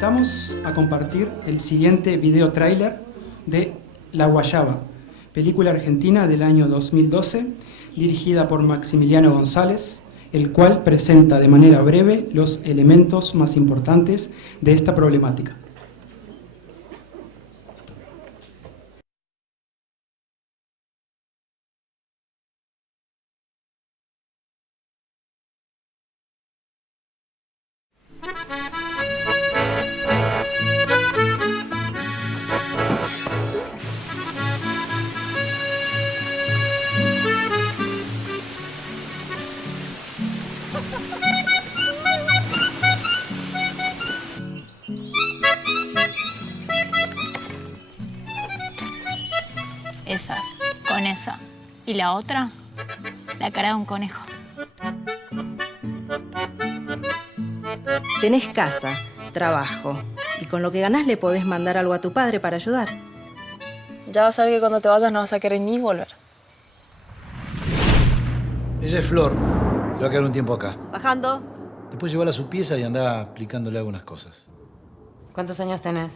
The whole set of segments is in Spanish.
invitamos a compartir el siguiente video tráiler de La Guayaba, película argentina del año 2012, dirigida por Maximiliano González, el cual presenta de manera breve los elementos más importantes de esta problemática. Esa, con esa. Y la otra, la cara de un conejo. Tenés casa, trabajo, y con lo que ganás le podés mandar algo a tu padre para ayudar. Ya vas a ver que cuando te vayas no vas a querer ni volver. Ella es Flor. Se va a quedar un tiempo acá. Bajando. Después llevarla a su pieza y andá aplicándole algunas cosas. ¿Cuántos años tenés?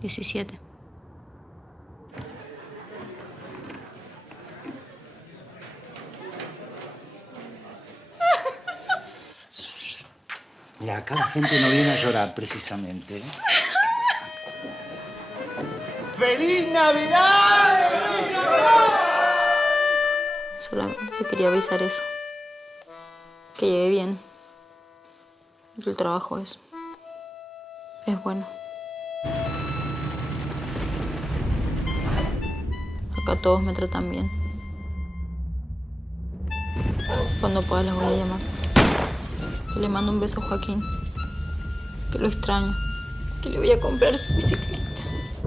17. Mira, acá la gente no viene a llorar, precisamente. ¡Feliz Navidad! Solamente quería avisar eso. Que llegué bien. Y el trabajo es bueno. Acá todos me tratan bien. Cuando pueda les voy a llamar. Que le mando un beso a Joaquín. Que lo extraño. Que le voy a comprar su bicicleta.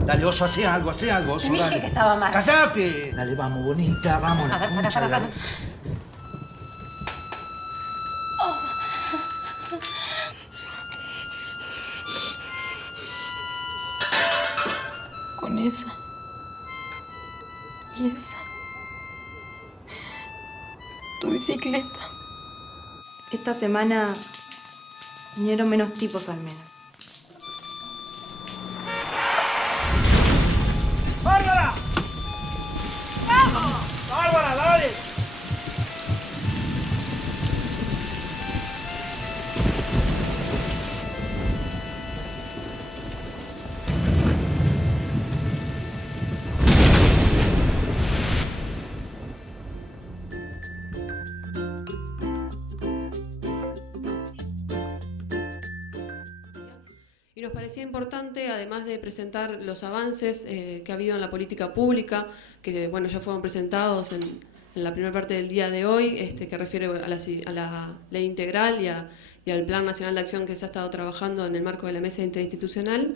Dale, Oso, hacé algo, Oso, Te dije dale. que estaba mal. ¡Cállate! Dale, vamos, bonita, vamos. A ver, para. Con esa. Y esa. Tu bicicleta. Esta semana vinieron menos tipos al menos. ¡Bárbara! ¡Vamos! ¡Bárbara, dale! Y nos parecía importante, además de presentar los avances que ha habido en la política pública, que bueno, ya fueron presentados en la primera parte del día de hoy, que refiere a la ley integral y al Plan Nacional de Acción que se ha estado trabajando en el marco de la mesa interinstitucional,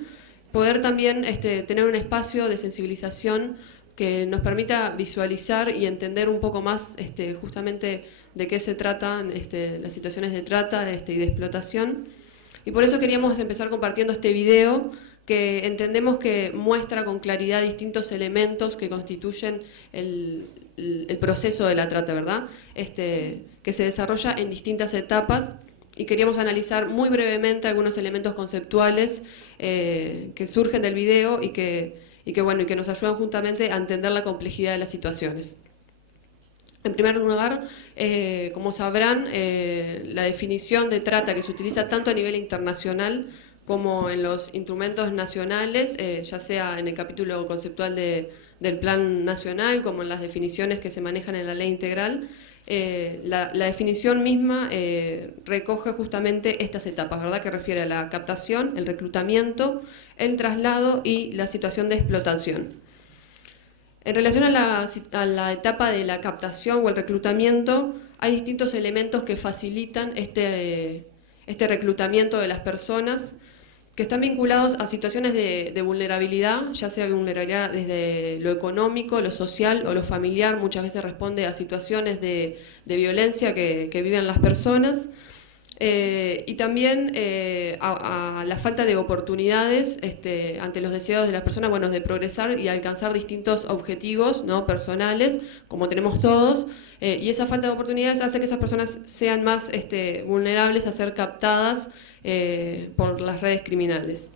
poder también tener un espacio de sensibilización que nos permita visualizar y entender un poco más justamente de qué se tratan las situaciones de trata y de explotación. Y por eso queríamos empezar compartiendo este video que entendemos que muestra con claridad distintos elementos que constituyen el proceso de la trata, ¿verdad? Que se desarrolla en distintas etapas y queríamos analizar muy brevemente algunos elementos conceptuales que surgen del video y que nos ayudan justamente a entender la complejidad de las situaciones. En primer lugar, como sabrán, la definición de trata que se utiliza tanto a nivel internacional como en los instrumentos nacionales, ya sea en el capítulo conceptual del Plan Nacional como en las definiciones que se manejan en la Ley Integral, la definición misma recoge justamente estas etapas, ¿verdad? Que refiere a la captación, el reclutamiento, el traslado y la situación de explotación. En relación a la etapa de la captación o el reclutamiento, hay distintos elementos que facilitan este reclutamiento de las personas que están vinculados a situaciones de vulnerabilidad, ya sea vulnerabilidad desde lo económico, lo social o lo familiar, muchas veces responde a situaciones de violencia que viven las personas. Y también a la falta de oportunidades ante los deseos de las personas, bueno, de progresar y alcanzar distintos objetivos, ¿no?, personales, como tenemos todos, y esa falta de oportunidades hace que esas personas sean más vulnerables a ser captadas por las redes criminales.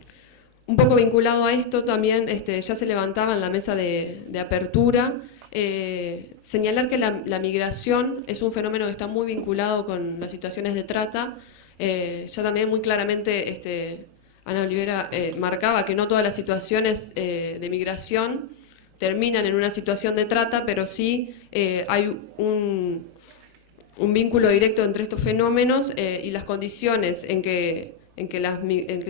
Un poco vinculado a esto también ya se levantaba en la mesa de apertura, señalar que la migración es un fenómeno que está muy vinculado con las situaciones de trata. Ya también muy claramente Ana Olivera marcaba que no todas las situaciones de migración terminan en una situación de trata, pero sí hay un vínculo directo entre estos fenómenos y las condiciones en que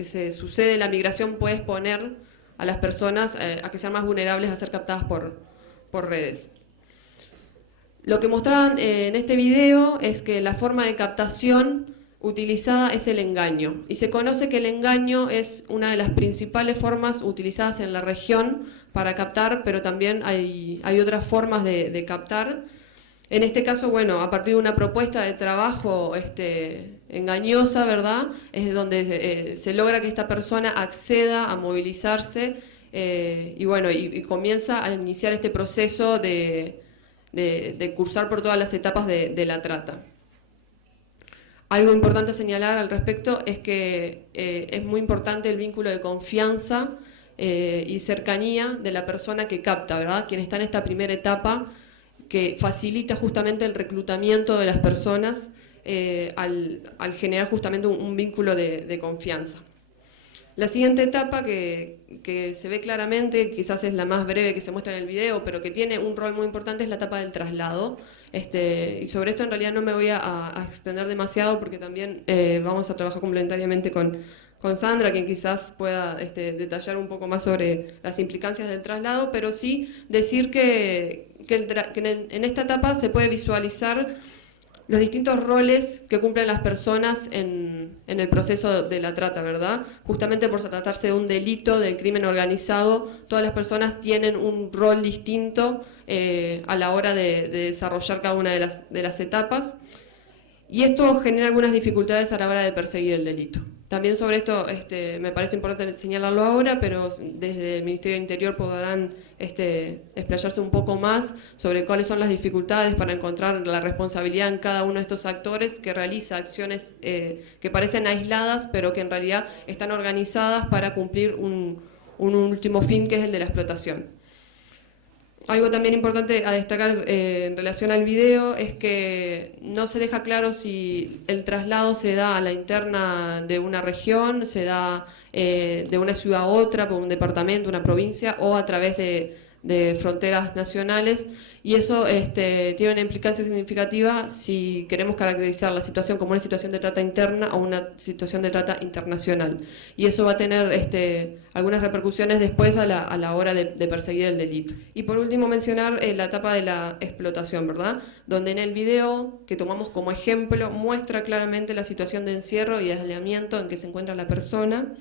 se sucede la migración puede exponer a las personas a que sean más vulnerables a ser captadas por redes. Lo que mostraban en este video es que la forma de captación utilizada es el engaño, y se conoce que el engaño es una de las principales formas utilizadas en la región para captar, pero también hay otras formas de captar. En este caso, bueno, a partir de una propuesta de trabajo engañosa, ¿verdad?, es donde se logra que esta persona acceda a movilizarse y bueno, y comienza a iniciar este proceso de cursar por todas las etapas de la trata. Algo importante a señalar al respecto es que es muy importante el vínculo de confianza y cercanía de la persona que capta, ¿verdad?, quien está en esta primera etapa, que facilita justamente el reclutamiento de las personas al generar justamente un vínculo de confianza. La siguiente etapa que se ve claramente, quizás es la más breve que se muestra en el video, pero que tiene un rol muy importante, es la etapa del traslado. Y sobre esto en realidad no me voy a extender demasiado porque también vamos a trabajar complementariamente con Sandra, quien quizás pueda detallar un poco más sobre las implicancias del traslado, pero sí decir que en esta etapa se puede visualizar los distintos roles que cumplen las personas en el proceso de la trata, ¿verdad? Justamente por tratarse de un delito, del crimen organizado, todas las personas tienen un rol distinto a la hora de desarrollar cada una de las etapas, y esto genera algunas dificultades a la hora de perseguir el delito. También sobre esto me parece importante señalarlo ahora, pero desde el Ministerio del Interior podrán explayarse un poco más sobre cuáles son las dificultades para encontrar la responsabilidad en cada uno de estos actores que realiza acciones que parecen aisladas, pero que en realidad están organizadas para cumplir un último fin, que es el de la explotación. Algo también importante a destacar en relación al video es que no se deja claro si el traslado se da a la interna de una región, se da de una ciudad a otra, por un departamento, una provincia, o a través de fronteras nacionales, y eso tiene una implicancia significativa si queremos caracterizar la situación como una situación de trata interna o una situación de trata internacional. Y eso va a tener algunas repercusiones después a la hora de perseguir el delito. Y por último mencionar la etapa de la explotación, ¿verdad?, donde en el video que tomamos como ejemplo muestra claramente la situación de encierro y de aislamiento en que se encuentra la persona,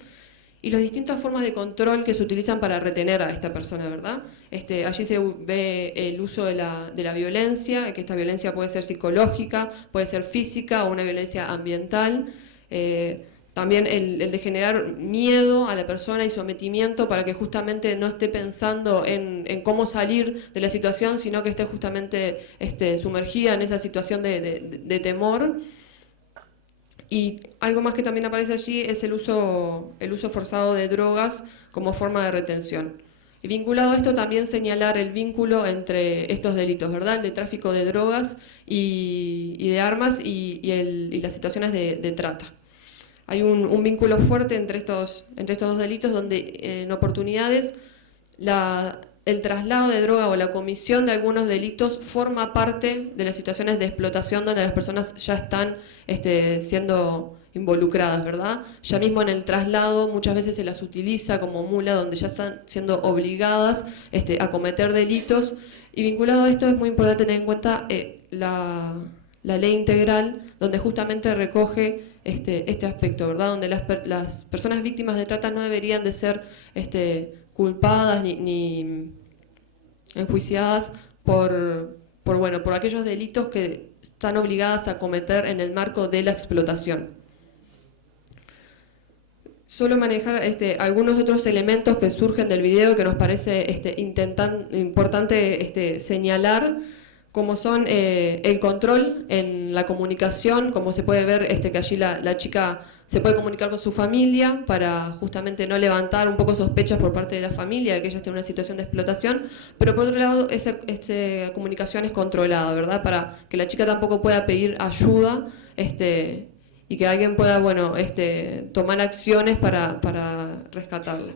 y las distintas formas de control que se utilizan para retener a esta persona, ¿verdad? Allí se ve el uso de la violencia, que esta violencia puede ser psicológica, puede ser física o una violencia ambiental. También el de generar miedo a la persona y sometimiento para que justamente no esté pensando en cómo salir de la situación, sino que esté justamente sumergida en esa situación de temor. Y algo más que también aparece allí es el uso forzado de drogas como forma de retención. Y vinculado a esto también señalar el vínculo entre estos delitos, ¿verdad?, el de tráfico de drogas y de armas y las situaciones de trata. Hay un vínculo fuerte entre estos dos delitos, donde en oportunidades el traslado de droga o la comisión de algunos delitos forma parte de las situaciones de explotación donde las personas ya están siendo involucradas, ¿verdad? Ya mismo en el traslado muchas veces se las utiliza como mula, donde ya están siendo obligadas a cometer delitos. Y vinculado a esto es muy importante tener en cuenta la ley integral, donde justamente recoge este aspecto, ¿verdad?, donde las personas víctimas de trata no deberían de ser culpadas ni enjuiciadas por aquellos delitos que están obligadas a cometer en el marco de la explotación. solo manejar algunos otros elementos que surgen del video que nos parece importante señalar, como son el control en la comunicación, como se puede ver que allí la chica se puede comunicar con su familia para justamente no levantar un poco sospechas por parte de la familia de que ella esté en una situación de explotación, pero por otro lado esa comunicación es controlada, ¿verdad? Para que la chica tampoco pueda pedir ayuda y que alguien pueda, bueno, tomar acciones para rescatarla.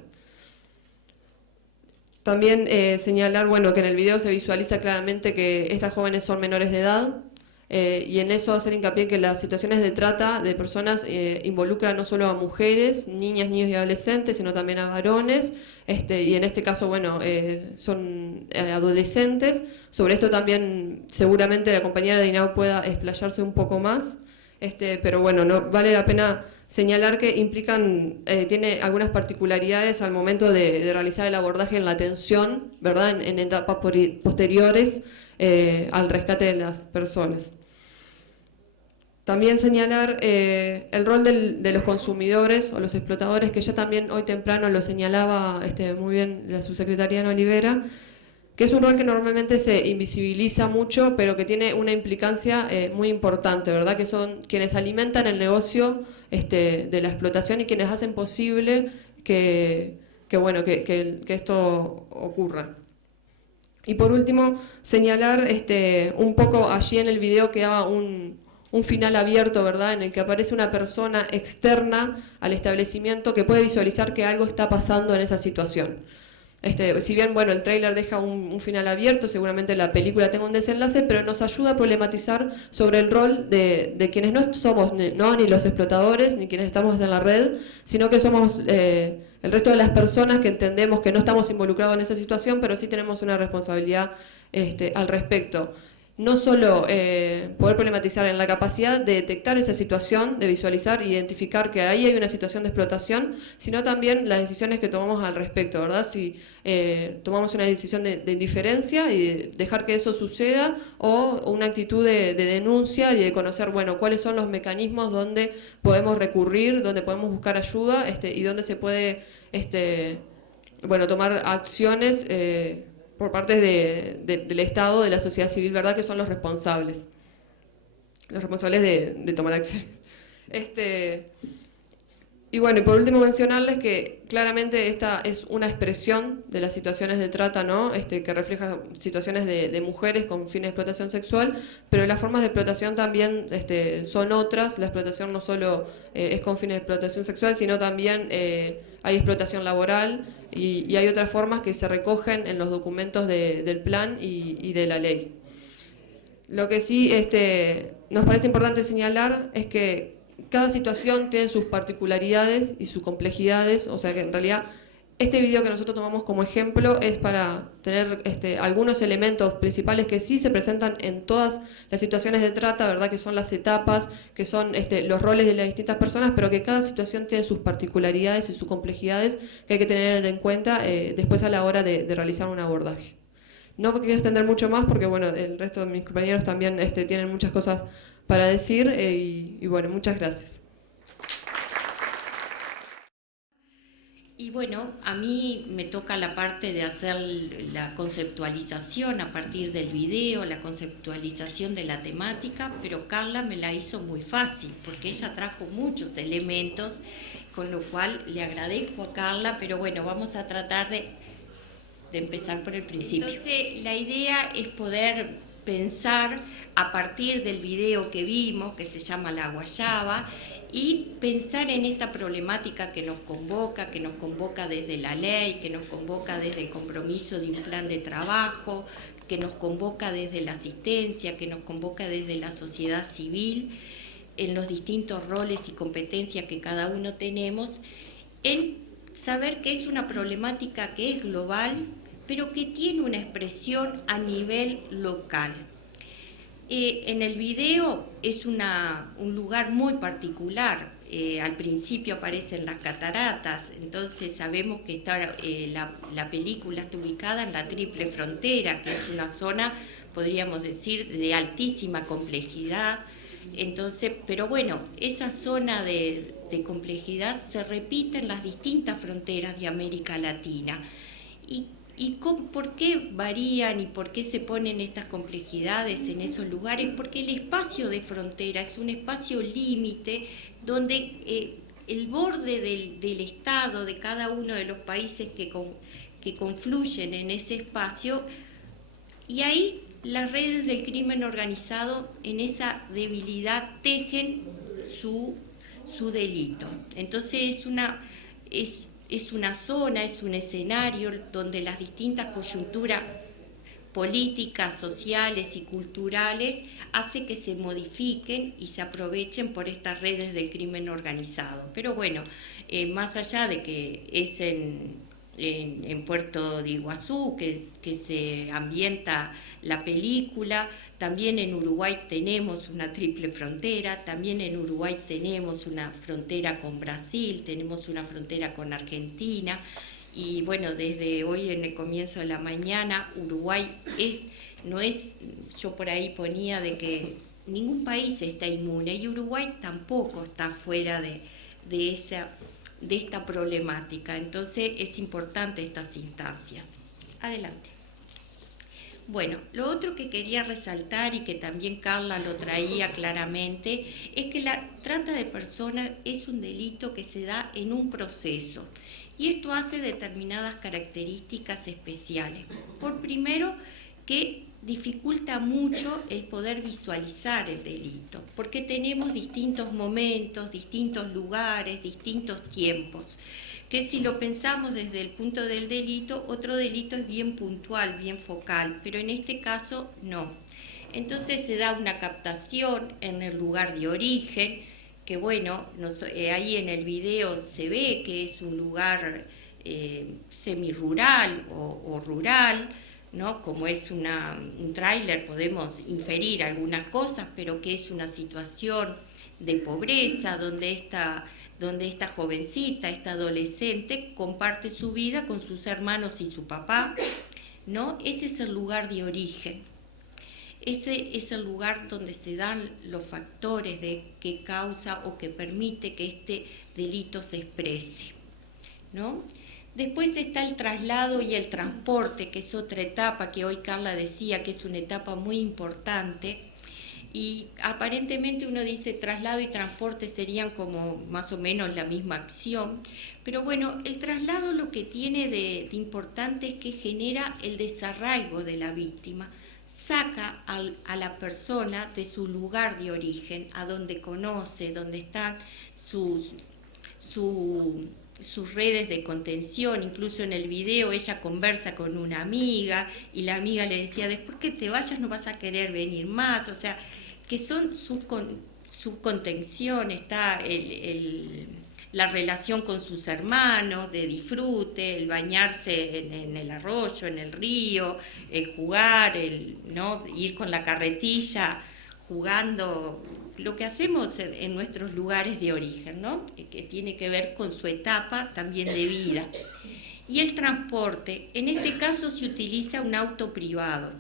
También señalar, bueno, que en el video se visualiza claramente que estas jóvenes son menores de edad, y en eso hacer hincapié que las situaciones de trata de personas involucran no solo a mujeres, niñas, niños y adolescentes, sino también a varones, y en este caso, bueno, son adolescentes. Sobre esto también seguramente la compañera de INAU pueda explayarse un poco más, pero bueno, no vale la pena señalar que tiene algunas particularidades al momento de realizar el abordaje en la atención, ¿verdad? En etapas posteriores al rescate de las personas. También señalar el rol de los consumidores o los explotadores, que ya también hoy temprano lo señalaba muy bien la subsecretaria Ana Olivera, que es un rol que normalmente se invisibiliza mucho, pero que tiene una implicancia muy importante, ¿verdad? Que son quienes alimentan el negocio de la explotación y quienes hacen posible que esto ocurra. Y por último, señalar un poco allí en el video quedaba un final abierto, ¿verdad? En el que aparece una persona externa al establecimiento que puede visualizar que algo está pasando en esa situación. Si bien, bueno, el tráiler deja un final abierto, seguramente la película tenga un desenlace, pero nos ayuda a problematizar sobre el rol de quienes no somos ni los explotadores, ni quienes estamos en la red, sino que somos el resto de las personas que entendemos que no estamos involucrados en esa situación, pero sí tenemos una responsabilidad al respecto. No solo poder problematizar en la capacidad de detectar esa situación, de visualizar, identificar que ahí hay una situación de explotación, sino también las decisiones que tomamos al respecto, ¿verdad? Si tomamos una decisión de indiferencia y de dejar que eso suceda, o una actitud de denuncia y de conocer, bueno, cuáles son los mecanismos donde podemos recurrir, donde podemos buscar ayuda y donde se puede tomar acciones por parte del Estado, de la sociedad civil, ¿verdad? Que son los responsables de tomar acciones. Y bueno, y por último mencionarles que claramente esta es una expresión de las situaciones de trata, ¿no? Que refleja situaciones de mujeres con fines de explotación sexual, pero las formas de explotación también son otras. La explotación no solo es con fines de explotación sexual, sino también hay explotación laboral y hay otras formas que se recogen en los documentos del plan y de la ley. Lo que sí nos parece importante señalar es que cada situación tiene sus particularidades y sus complejidades, o sea que en realidad este video que nosotros tomamos como ejemplo es para tener algunos elementos principales que sí se presentan en todas las situaciones de trata, ¿verdad? Que son las etapas, que son los roles de las distintas personas, pero que cada situación tiene sus particularidades y sus complejidades que hay que tener en cuenta después a la hora de realizar un abordaje. No quiero extender mucho más porque bueno, el resto de mis compañeros también tienen muchas cosas para decir y bueno, muchas gracias. Y bueno, a mí me toca la parte de hacer la conceptualización a partir del video, la conceptualización de la temática, pero Carla me la hizo muy fácil, porque ella trajo muchos elementos, con lo cual le agradezco a Carla, pero bueno, vamos a tratar de empezar por el principio. Entonces, la idea es poder pensar a partir del video que vimos, que se llama La Guayaba, y pensar en esta problemática que nos convoca desde la ley, que nos convoca desde el compromiso de un plan de trabajo, que nos convoca desde la asistencia, que nos convoca desde la sociedad civil, en los distintos roles y competencias que cada uno tenemos, en saber que es una problemática que es global, pero que tiene una expresión a nivel local. En el video es un lugar muy particular. Al principio aparecen las cataratas, entonces sabemos que la película está ubicada en la Triple Frontera, que es una zona, podríamos decir, de altísima complejidad. Entonces, pero bueno, esa zona de de complejidad se repite en las distintas fronteras de América Latina. ¿Por qué varían y por qué se ponen estas complejidades en esos lugares? Porque el espacio de frontera es un espacio límite donde el borde del Estado, de cada uno de los países que confluyen en ese espacio, y ahí las redes del crimen organizado en esa debilidad tejen su delito. Entonces es una zona, es un escenario donde las distintas coyunturas políticas, sociales y culturales hace que se modifiquen y se aprovechen por estas redes del crimen organizado. Pero bueno, más allá de que es en Puerto de Iguazú que se ambienta la película, también en Uruguay tenemos una triple frontera, también en Uruguay tenemos una frontera con Brasil, tenemos una frontera con Argentina, y bueno, desde hoy en el comienzo de la mañana, Uruguay no es, yo por ahí ponía de que ningún país está inmune, y Uruguay tampoco está fuera de esta problemática. Entonces es importante estas instancias. Adelante. Bueno, lo otro que quería resaltar y que también Carla lo traía claramente es que la trata de personas es un delito que se da en un proceso, y esto hace determinadas características especiales. Por primero, que dificulta mucho el poder visualizar el delito, porque tenemos distintos momentos, distintos lugares, distintos tiempos, que si lo pensamos desde el punto del delito, otro delito es bien puntual, bien focal, pero en este caso no. Entonces se da una captación en el lugar de origen, que bueno, ahí en el video se ve que es un lugar semirural o rural, ¿no? Como es un tráiler podemos inferir algunas cosas, pero que es una situación de pobreza donde esta jovencita, esta adolescente comparte su vida con sus hermanos y su papá, ¿no? Ese es el lugar de origen. Ese es el lugar donde se dan los factores que causa o que permite que este delito se exprese, ¿no? Después está el traslado y el transporte, que es otra etapa que hoy Carla decía que es una etapa muy importante, y aparentemente uno dice traslado y transporte serían como más o menos la misma acción, pero bueno, el traslado lo que tiene de importante es que genera el desarraigo de la víctima, saca a la persona de su lugar de origen, a donde conoce, donde están sus redes de contención. Incluso en el video ella conversa con una amiga y la amiga le decía, después que te vayas no vas a querer venir más, o sea, que son su contención, está la relación con sus hermanos, de disfrute, el bañarse en el arroyo, en el río, el jugar, ¿no? Ir con la carretilla jugando, lo que hacemos en nuestros lugares de origen, ¿no? Que tiene que ver con su etapa también de vida. Y el transporte, en este caso se utiliza un auto privado.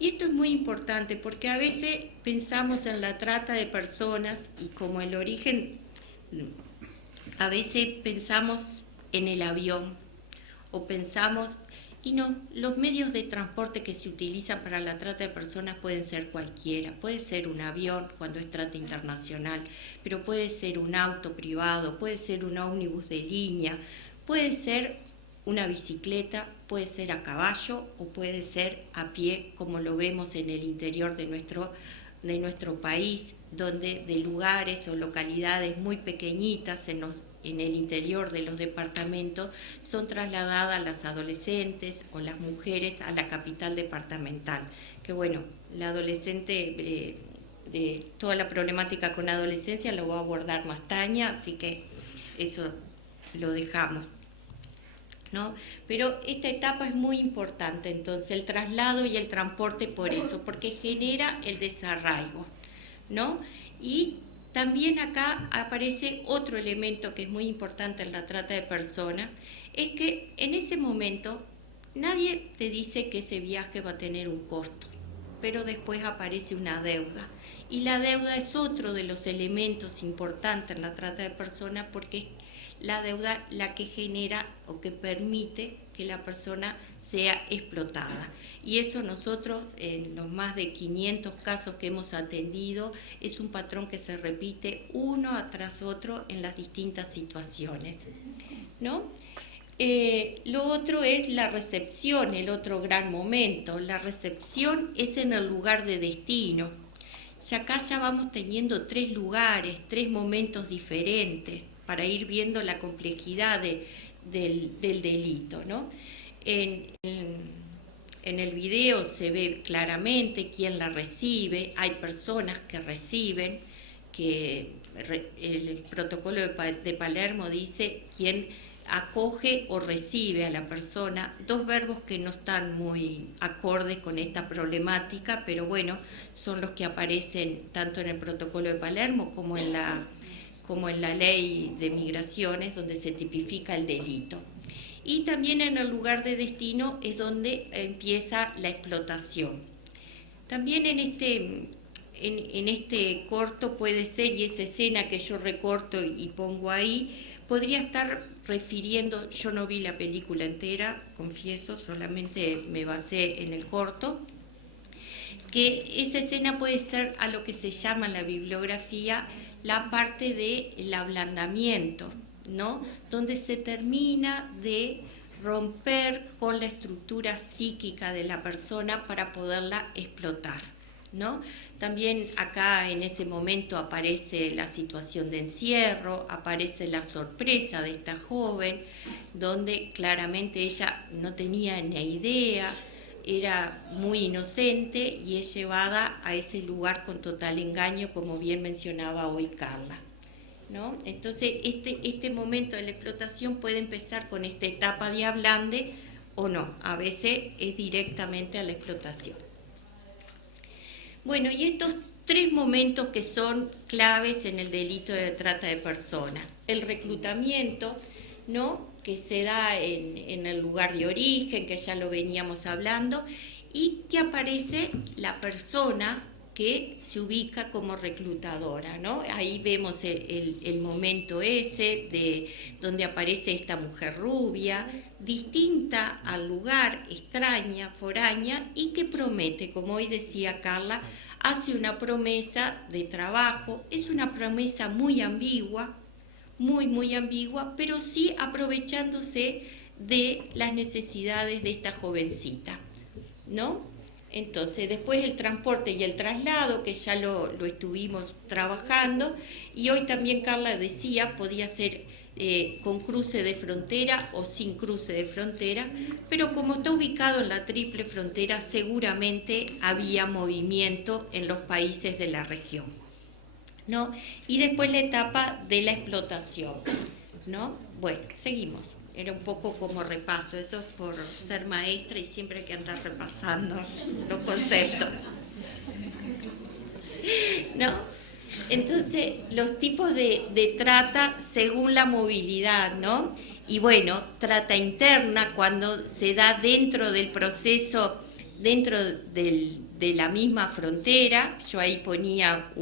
Y esto es muy importante porque a veces pensamos en la trata de personas y como el origen, a veces pensamos en el avión o pensamos, y no, los medios de transporte que se utilizan para la trata de personas pueden ser cualquiera, puede ser un avión cuando es trata internacional, pero puede ser un auto privado, puede ser un ómnibus de línea, puede ser una bicicleta, puede ser a caballo o puede ser a pie, como lo vemos en el interior de nuestro país, donde de lugares o localidades muy pequeñitas en el interior de los departamentos son trasladadas las adolescentes o las mujeres a la capital departamental. Que bueno, la adolescente, de toda la problemática con adolescencia lo va a abordar más Tania, así que eso lo dejamos, ¿no? Pero esta etapa es muy importante, entonces el traslado y el transporte por eso, porque genera el desarraigo, ¿no? Y también acá aparece otro elemento que es muy importante en la trata de personas, es que en ese momento nadie te dice que ese viaje va a tener un costo, pero después aparece una deuda. Y la deuda es otro de los elementos importantes en la trata de personas, porque es la deuda la que genera o que permite que la persona sea explotada. Y eso nosotros, en los más de 500 casos que hemos atendido, es un patrón que se repite uno tras otro en las distintas situaciones, ¿no? Lo otro es la recepción, el otro gran momento. La recepción es en el lugar de destino. Ya acá ya vamos teniendo 3 lugares, 3 momentos diferentes para ir viendo la complejidad del delito, ¿no? En el video se ve claramente quién la recibe, hay personas que reciben, que el protocolo de Palermo dice quién acoge o recibe a la persona, 2 verbos que no están muy acordes con esta problemática, pero bueno, son los que aparecen tanto en el protocolo de Palermo como en la ley de migraciones, donde se tipifica el delito. Y también en el lugar de destino es donde empieza la explotación. También en este corto puede ser, y esa escena que yo recorto y pongo ahí, podría estar refiriendo, yo no vi la película entera, confieso, solamente me basé en el corto, que esa escena puede ser a lo que se llama en la bibliografía la parte del ablandamiento, ¿no? Donde se termina de romper con la estructura psíquica de la persona para poderla explotar, ¿no? También acá en ese momento aparece la situación de encierro, aparece la sorpresa de esta joven, donde claramente ella no tenía ni idea, era muy inocente y es llevada a ese lugar con total engaño, como bien mencionaba hoy Carla, ¿no? Entonces este momento de la explotación puede empezar con esta etapa de ablande o no, a veces es directamente a la explotación. Bueno, y estos 3 momentos que son claves en el delito de trata de personas. El reclutamiento, ¿no?, que se da en el lugar de origen, que ya lo veníamos hablando, y que aparece la persona que se ubica como reclutadora, ¿no? Ahí vemos el momento ese de donde aparece esta mujer rubia, distinta al lugar, extraña, foránea, y que promete, como hoy decía Carla, hace una promesa de trabajo, es una promesa muy ambigua, muy ambigua, pero sí aprovechándose de las necesidades de esta jovencita, ¿no? Entonces, después el transporte y el traslado, que ya lo estuvimos trabajando, y hoy también Carla decía, podía ser con cruce de frontera o sin cruce de frontera, pero como está ubicado en la triple frontera, seguramente había movimiento en los países de la región, ¿no? Y después la etapa de la explotación, ¿no? Bueno, seguimos. Era un poco como repaso, eso es por ser maestra y siempre hay que andar repasando los conceptos, ¿no? Entonces, los tipos de trata según la movilidad, ¿no? Y bueno, trata interna cuando se da dentro del proceso, dentro de la misma frontera. Yo ahí ponía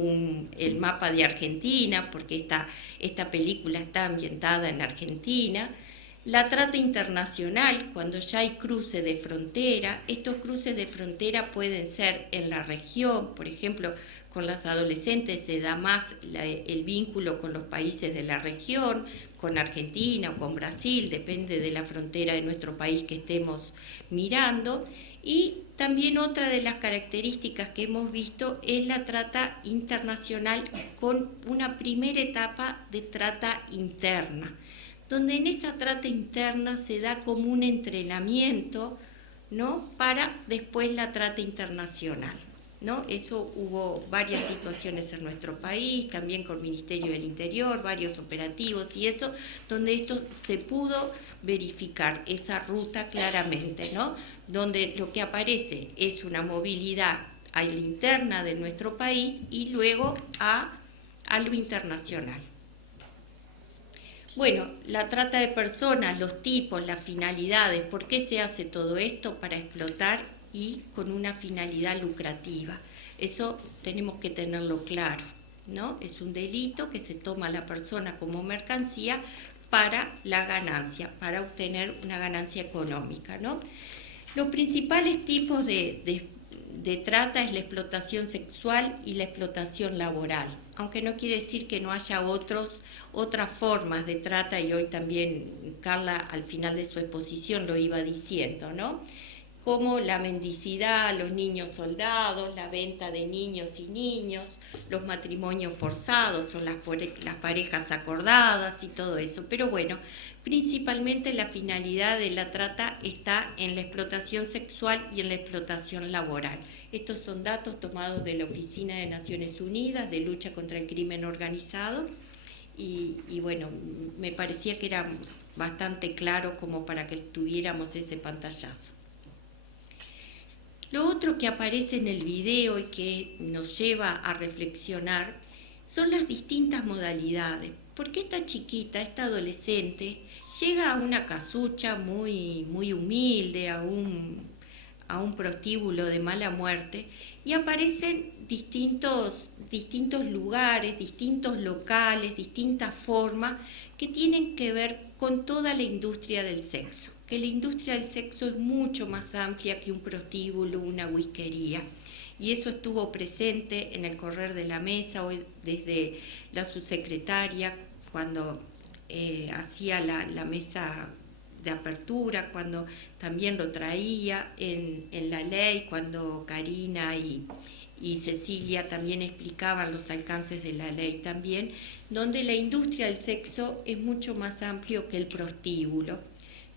el mapa de Argentina, porque esta película está ambientada en Argentina. La trata internacional, cuando ya hay cruce de frontera. Estos cruces de frontera pueden ser en la región, por ejemplo, con las adolescentes se da más el vínculo con los países de la región, con Argentina o con Brasil, depende de la frontera de nuestro país que estemos mirando. Y también otra de las características que hemos visto es la trata internacional con una primera etapa de trata interna, donde en esa trata interna se da como un entrenamiento, ¿no?, para después la trata internacional, ¿no? Eso hubo varias situaciones en nuestro país, también con el Ministerio del Interior, varios operativos y eso, donde esto se pudo verificar, esa ruta claramente, ¿no?, donde lo que aparece es una movilidad a la interna de nuestro país y luego a lo internacional. Bueno, la trata de personas, los tipos, las finalidades, ¿por qué se hace todo esto? Para explotar y con una finalidad lucrativa. Eso tenemos que tenerlo claro, ¿no? Es un delito que se toma a la persona como mercancía para la ganancia, para obtener una ganancia económica, ¿no? Los principales tipos de trata es la explotación sexual y la explotación laboral, aunque no quiere decir que no haya otras formas de trata, y hoy también Carla al final de su exposición lo iba diciendo, ¿no? Como la mendicidad, los niños soldados, la venta de niños y niños, los matrimonios forzados o las parejas acordadas y todo eso. Pero bueno, principalmente la finalidad de la trata está en la explotación sexual y en la explotación laboral. Estos son datos tomados de la Oficina de Naciones Unidas de Lucha contra el Crimen Organizado y bueno, me parecía que era bastante claro como para que tuviéramos ese pantallazo. Lo otro que aparece en el video y que nos lleva a reflexionar son las distintas modalidades, porque esta chiquita, esta adolescente, llega a una casucha muy, muy humilde, a un prostíbulo de mala muerte, y aparecen distintos lugares, distintos locales, distintas formas que tienen que ver con toda la industria del sexo, que la industria del sexo es mucho más amplia que un prostíbulo, una whiskería. Y eso estuvo presente en el correr de la mesa, hoy desde la subsecretaria, cuando hacía la mesa de apertura, cuando también lo traía en la ley, cuando Karina y Cecilia también explicaban los alcances de la ley también, donde la industria del sexo es mucho más amplio que el prostíbulo,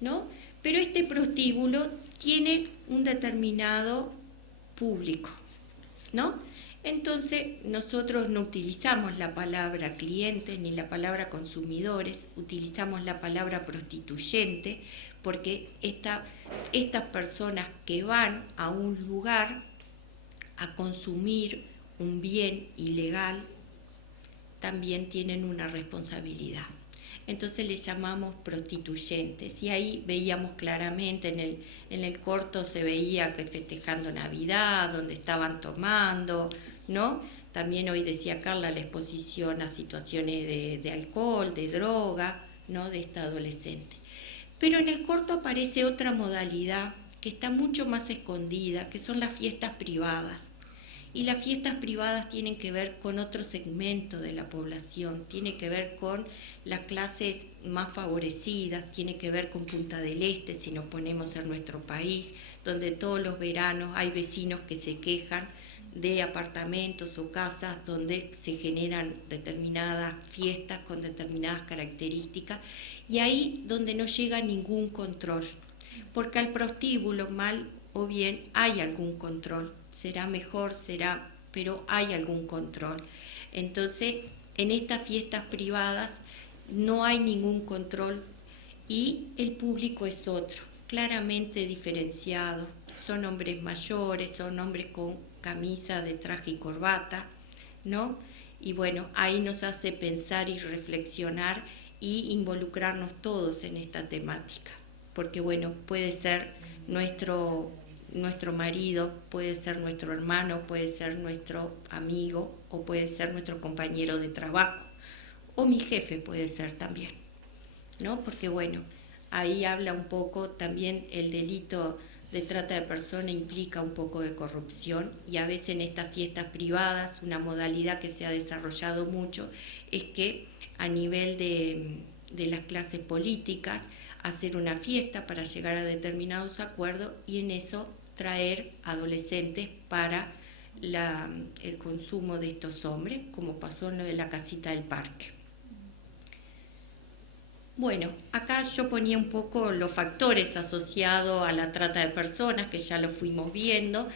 ¿no? Pero este prostíbulo tiene un determinado público, ¿no? Entonces nosotros no utilizamos la palabra clientes ni la palabra consumidores, utilizamos la palabra prostituyente, porque estas personas que van a un lugar a consumir un bien ilegal también tienen una responsabilidad. Entonces les llamamos prostituyentes, y ahí veíamos claramente, en el corto se veía que festejando Navidad, donde estaban tomando, ¿no? También hoy decía Carla la exposición a situaciones de alcohol, de droga, ¿no? De esta adolescente. Pero en el corto aparece otra modalidad que está mucho más escondida, que son las fiestas privadas. Y las fiestas privadas tienen que ver con otro segmento de la población, tiene que ver con las clases más favorecidas, tiene que ver con Punta del Este, si nos ponemos en nuestro país, donde todos los veranos hay vecinos que se quejan de apartamentos o casas donde se generan determinadas fiestas con determinadas características, y ahí donde no llega ningún control, porque al prostíbulo mal o bien hay algún control. Será mejor, pero hay algún control. Entonces, en estas fiestas privadas no hay ningún control y el público es otro, claramente diferenciado. Son hombres mayores, son hombres con camisa de traje y corbata, ¿no? Y bueno, ahí nos hace pensar y reflexionar y involucrarnos todos en esta temática, porque bueno, puede ser nuestro marido, puede ser nuestro hermano, puede ser nuestro amigo o puede ser nuestro compañero de trabajo o mi jefe puede ser también, ¿no? Porque bueno, ahí habla un poco también el delito de trata de personas, implica un poco de corrupción, y a veces en estas fiestas privadas una modalidad que se ha desarrollado mucho es que a nivel de las clases políticas hacer una fiesta para llegar a determinados acuerdos y en eso traer adolescentes para el consumo de estos hombres, como pasó en lo de la casita del parque. Bueno, acá yo ponía un poco los factores asociados a la trata de personas, que ya lo fuimos viendo,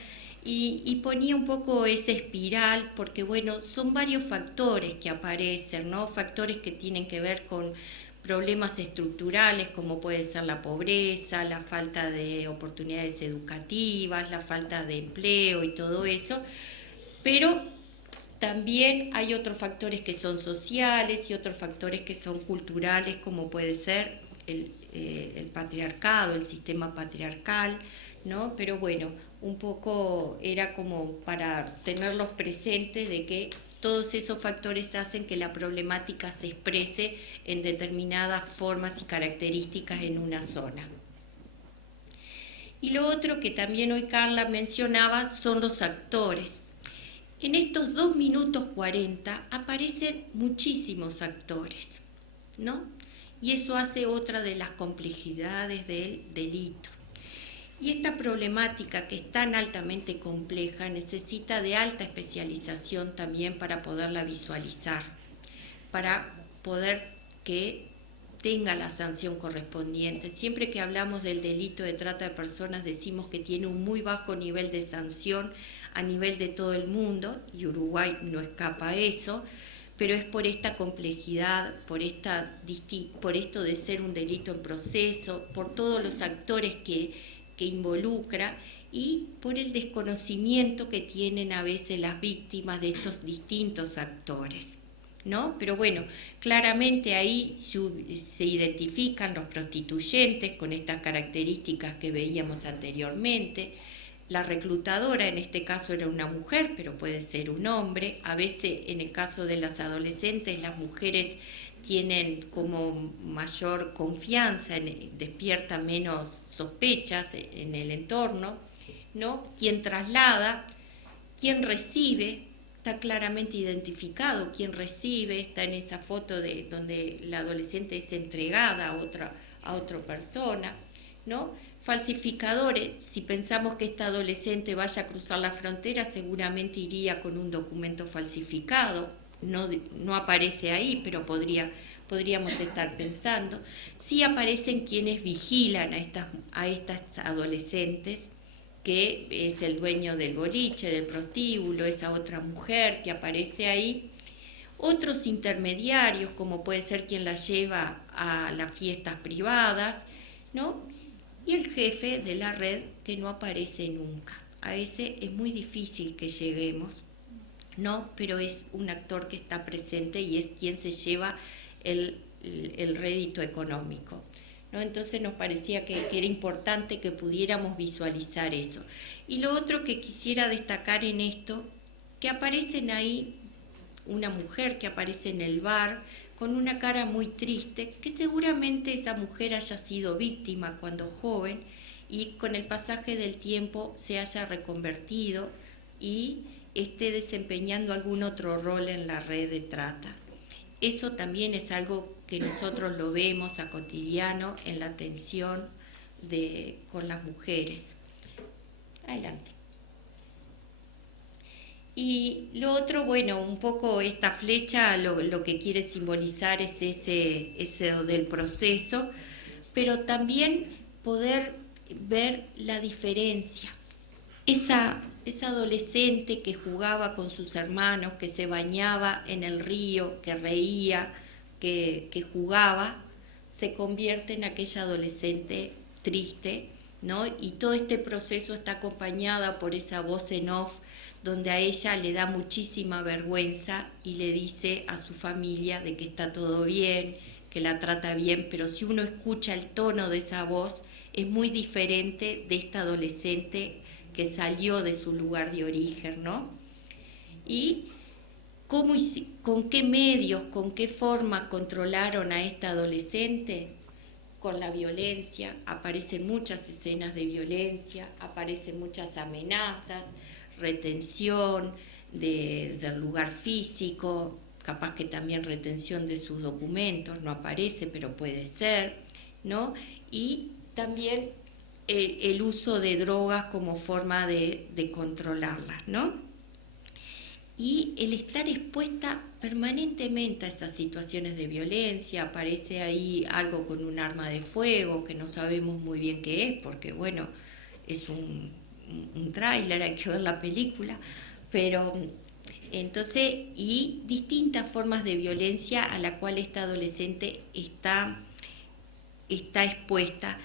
y ponía un poco esa espiral, porque bueno, son varios factores que aparecen, ¿no? Factores que tienen que ver con problemas estructurales como puede ser la pobreza, la falta de oportunidades educativas, la falta de empleo y todo eso, pero también hay otros factores que son sociales y otros factores que son culturales, como puede ser el patriarcado, el sistema patriarcal, ¿no? Pero bueno, un poco era como para tenerlos presentes de que todos esos factores hacen que la problemática se exprese en determinadas formas y características en una zona. Y lo otro que también hoy Carla mencionaba son los actores. En estos 2 minutos 40 aparecen muchísimos actores, ¿no? Y eso hace otra de las complejidades del delito. Y esta problemática, que es tan altamente compleja, necesita de alta especialización también para poderla visualizar, para poder que tenga la sanción correspondiente. Siempre que hablamos del delito de trata de personas decimos que tiene un muy bajo nivel de sanción a nivel de todo el mundo, y Uruguay no escapa a eso, pero es por esta complejidad, por esto de ser un delito en proceso, por todos los actores que involucra y por el desconocimiento que tienen a veces las víctimas de estos distintos actores, ¿no? Pero bueno, claramente ahí se identifican los prostituyentes con estas características que veíamos anteriormente. La reclutadora en este caso era una mujer, pero puede ser un hombre. A veces en el caso de las adolescentes las mujeres tienen como mayor confianza, despiertan menos sospechas en el entorno, ¿no? Quien traslada, quien recibe, está claramente identificado, quien recibe, está en esa foto de donde la adolescente es entregada a otra persona, ¿no? Falsificadores, si pensamos que esta adolescente vaya a cruzar la frontera, seguramente iría con un documento falsificado, no aparece ahí, pero podríamos estar pensando. Sí aparecen quienes vigilan a estas adolescentes, que es el dueño del boliche, del prostíbulo, esa otra mujer que aparece ahí. Otros intermediarios, como puede ser quien la lleva a las fiestas privadas, ¿no? Y el jefe de la red, que no aparece nunca. A ese es muy difícil que lleguemos, ¿no? Pero es un actor que está presente y es quien se lleva el rédito económico, ¿no? Entonces nos parecía que era importante que pudiéramos visualizar eso. Y lo otro que quisiera destacar en esto, que aparecen ahí una mujer que aparece en el bar con una cara muy triste, que seguramente esa mujer haya sido víctima cuando joven y con el pasaje del tiempo se haya reconvertido y esté desempeñando algún otro rol en la red de trata. Eso también es algo que nosotros lo vemos a cotidiano en la atención con las mujeres. Adelante. Y lo otro, bueno, un poco esta flecha lo que quiere simbolizar es ese del proceso, pero también poder ver la diferencia. Esa adolescente que jugaba con sus hermanos, que se bañaba en el río, que reía, que jugaba, se convierte en aquella adolescente triste, ¿no? Y todo este proceso está acompañado por esa voz en off, donde a ella le da muchísima vergüenza y le dice a su familia de que está todo bien, que la trata bien, pero si uno escucha el tono de esa voz, es muy diferente de esta adolescente que salió de su lugar de origen, ¿no? Y con qué medios, con qué forma controlaron a esta adolescente. Con la violencia, aparecen muchas escenas de violencia, aparecen muchas amenazas, retención del lugar físico, capaz que también retención de sus documentos, no aparece, pero puede ser, ¿no? Y también el uso de drogas como forma de controlarlas, ¿no? Y el estar expuesta permanentemente a esas situaciones de violencia, aparece ahí algo con un arma de fuego que no sabemos muy bien qué es, porque bueno, es un tráiler, hay que ver la película, pero entonces, y distintas formas de violencia a la cual esta adolescente está expuesta.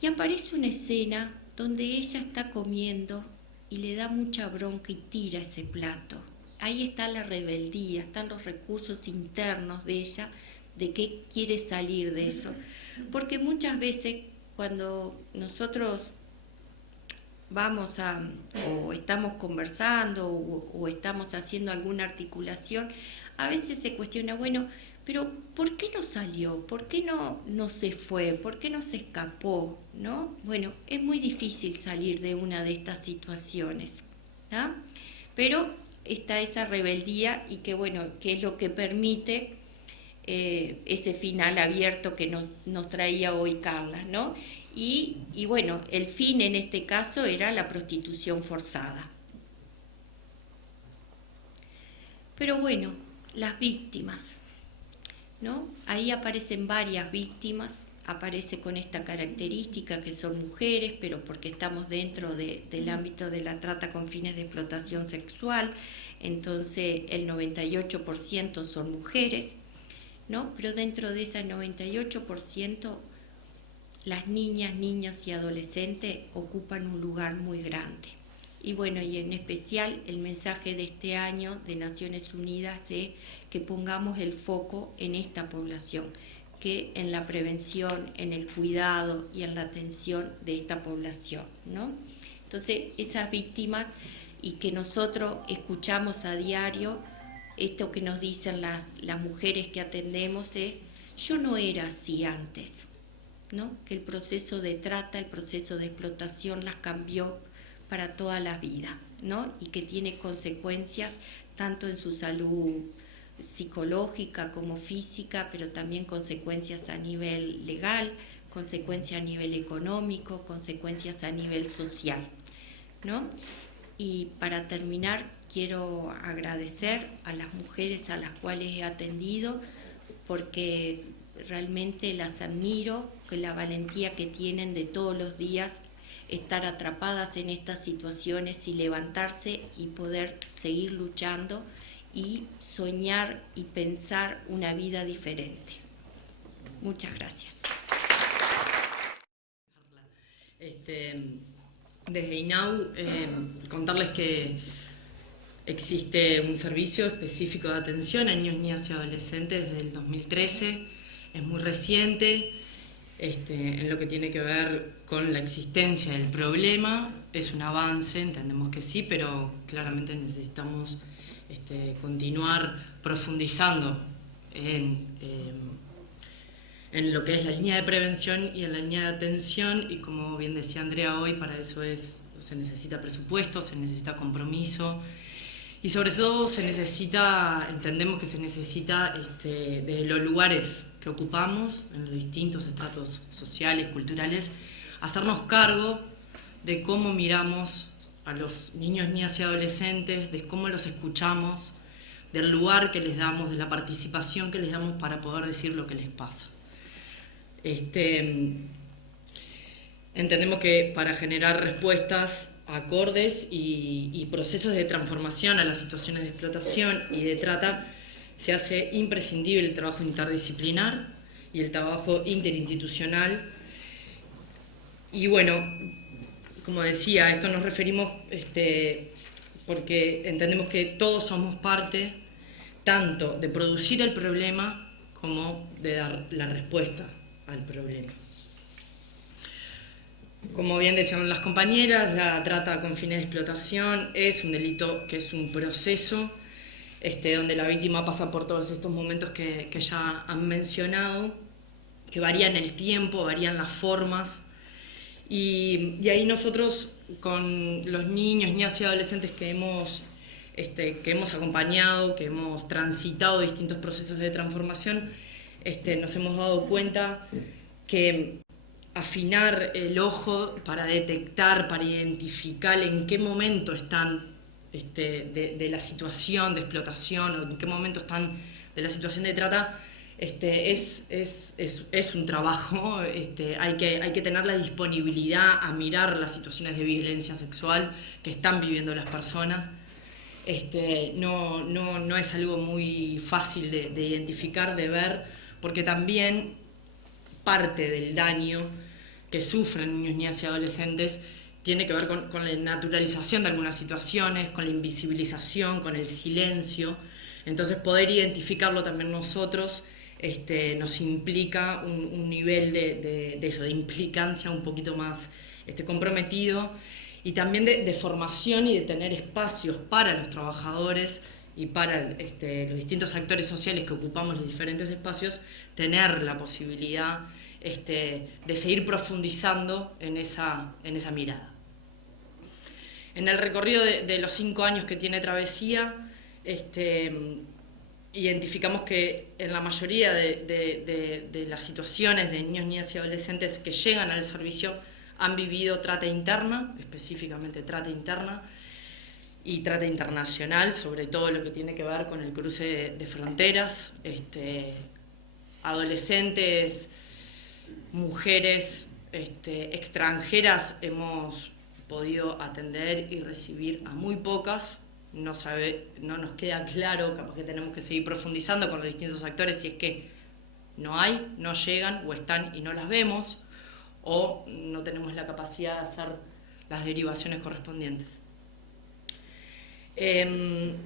Y aparece una escena donde ella está comiendo y le da mucha bronca y tira ese plato. Ahí está la rebeldía, están los recursos internos de ella, de qué quiere salir de eso. Porque muchas veces cuando nosotros o estamos conversando o estamos haciendo alguna articulación, a veces se cuestiona, bueno, pero ¿por qué no salió? ¿Por qué no se fue? ¿Por qué no se escapó? ¿No? Bueno, es muy difícil salir de una de estas situaciones, ¿no? Pero está esa rebeldía y que es lo que permite ese final abierto que nos traía hoy Carla, ¿no? Y bueno, el fin en este caso era la prostitución forzada. Pero bueno, las víctimas, ¿no? Ahí aparecen varias víctimas, aparece con esta característica que son mujeres, pero porque estamos dentro del ámbito de la trata con fines de explotación sexual, entonces el 98% son mujeres, ¿no? Pero dentro de ese 98%, las niñas, niños y adolescentes ocupan un lugar muy grande. Y bueno, y en especial el mensaje de este año de Naciones Unidas es que pongamos el foco en esta población, que en la prevención, en el cuidado y en la atención de esta población, ¿no? Entonces, esas víctimas y que nosotros escuchamos a diario, esto que nos dicen las mujeres que atendemos es, yo no era así antes, ¿no? Que el proceso de trata, el proceso de explotación las cambió para toda la vida, ¿no? Y que tiene consecuencias tanto en su salud psicológica como física, pero también consecuencias a nivel legal, consecuencias a nivel económico, consecuencias a nivel social, ¿no? Y para terminar, quiero agradecer a las mujeres a las cuales he atendido, porque realmente las admiro, que la valentía que tienen de todos los días estar atrapadas en estas situaciones y levantarse y poder seguir luchando y soñar y pensar una vida diferente. Muchas gracias. Desde INAU, contarles que existe un servicio específico de atención a niños, niñas y adolescentes desde el 2013, es muy reciente, en lo que tiene que ver con la existencia del problema, es un avance, entendemos que sí, pero claramente necesitamos continuar profundizando en lo que es la línea de prevención y en la línea de atención, y como bien decía Andrea hoy, para eso se necesita presupuesto, se necesita compromiso, y sobre todo entendemos que se necesita desde los lugares que ocupamos, en los distintos estratos sociales, culturales, hacernos cargo de cómo miramos a los niños, niñas y adolescentes, de cómo los escuchamos, del lugar que les damos, de la participación que les damos para poder decir lo que les pasa. Entendemos que para generar respuestas acordes y procesos de transformación a las situaciones de explotación y de trata, se hace imprescindible el trabajo interdisciplinar y el trabajo interinstitucional. Y bueno, como decía, a esto nos referimos porque entendemos que todos somos parte tanto de producir el problema como de dar la respuesta al problema. Como bien decían las compañeras, la trata con fines de explotación es un delito que es un proceso donde la víctima pasa por todos estos momentos que ya han mencionado, que varían el tiempo, varían las formas, y ahí nosotros con los niños, niñas y adolescentes que hemos acompañado, que hemos transitado distintos procesos de transformación, nos hemos dado cuenta que afinar el ojo para detectar, para identificar en qué momento están de la situación de explotación o en qué momento están de la situación de trata, es un trabajo. Hay que tener la disponibilidad a mirar las situaciones de violencia sexual que están viviendo las personas. No es algo muy fácil de identificar, de ver, porque también parte del daño que sufren niños, niñas y adolescentes tiene que ver con la naturalización de algunas situaciones, con la invisibilización, con el silencio. Entonces poder identificarlo también nosotros nos implica un nivel de implicancia un poquito más comprometido, y también de formación y de tener espacios para los trabajadores y para los distintos actores sociales que ocupamos los diferentes espacios, tener la posibilidad de seguir profundizando en esa mirada. En el recorrido de los 5 años que tiene Travesía, identificamos que en la mayoría de las situaciones de niños, niñas y adolescentes que llegan al servicio han vivido trata interna, específicamente trata interna, y trata internacional, sobre todo lo que tiene que ver con el cruce de fronteras, adolescentes, mujeres extranjeras hemos podido atender y recibir a muy pocas. No nos queda claro, capaz que tenemos que seguir profundizando con los distintos actores si es que no hay, no llegan o están y no las vemos, o no tenemos la capacidad de hacer las derivaciones correspondientes. En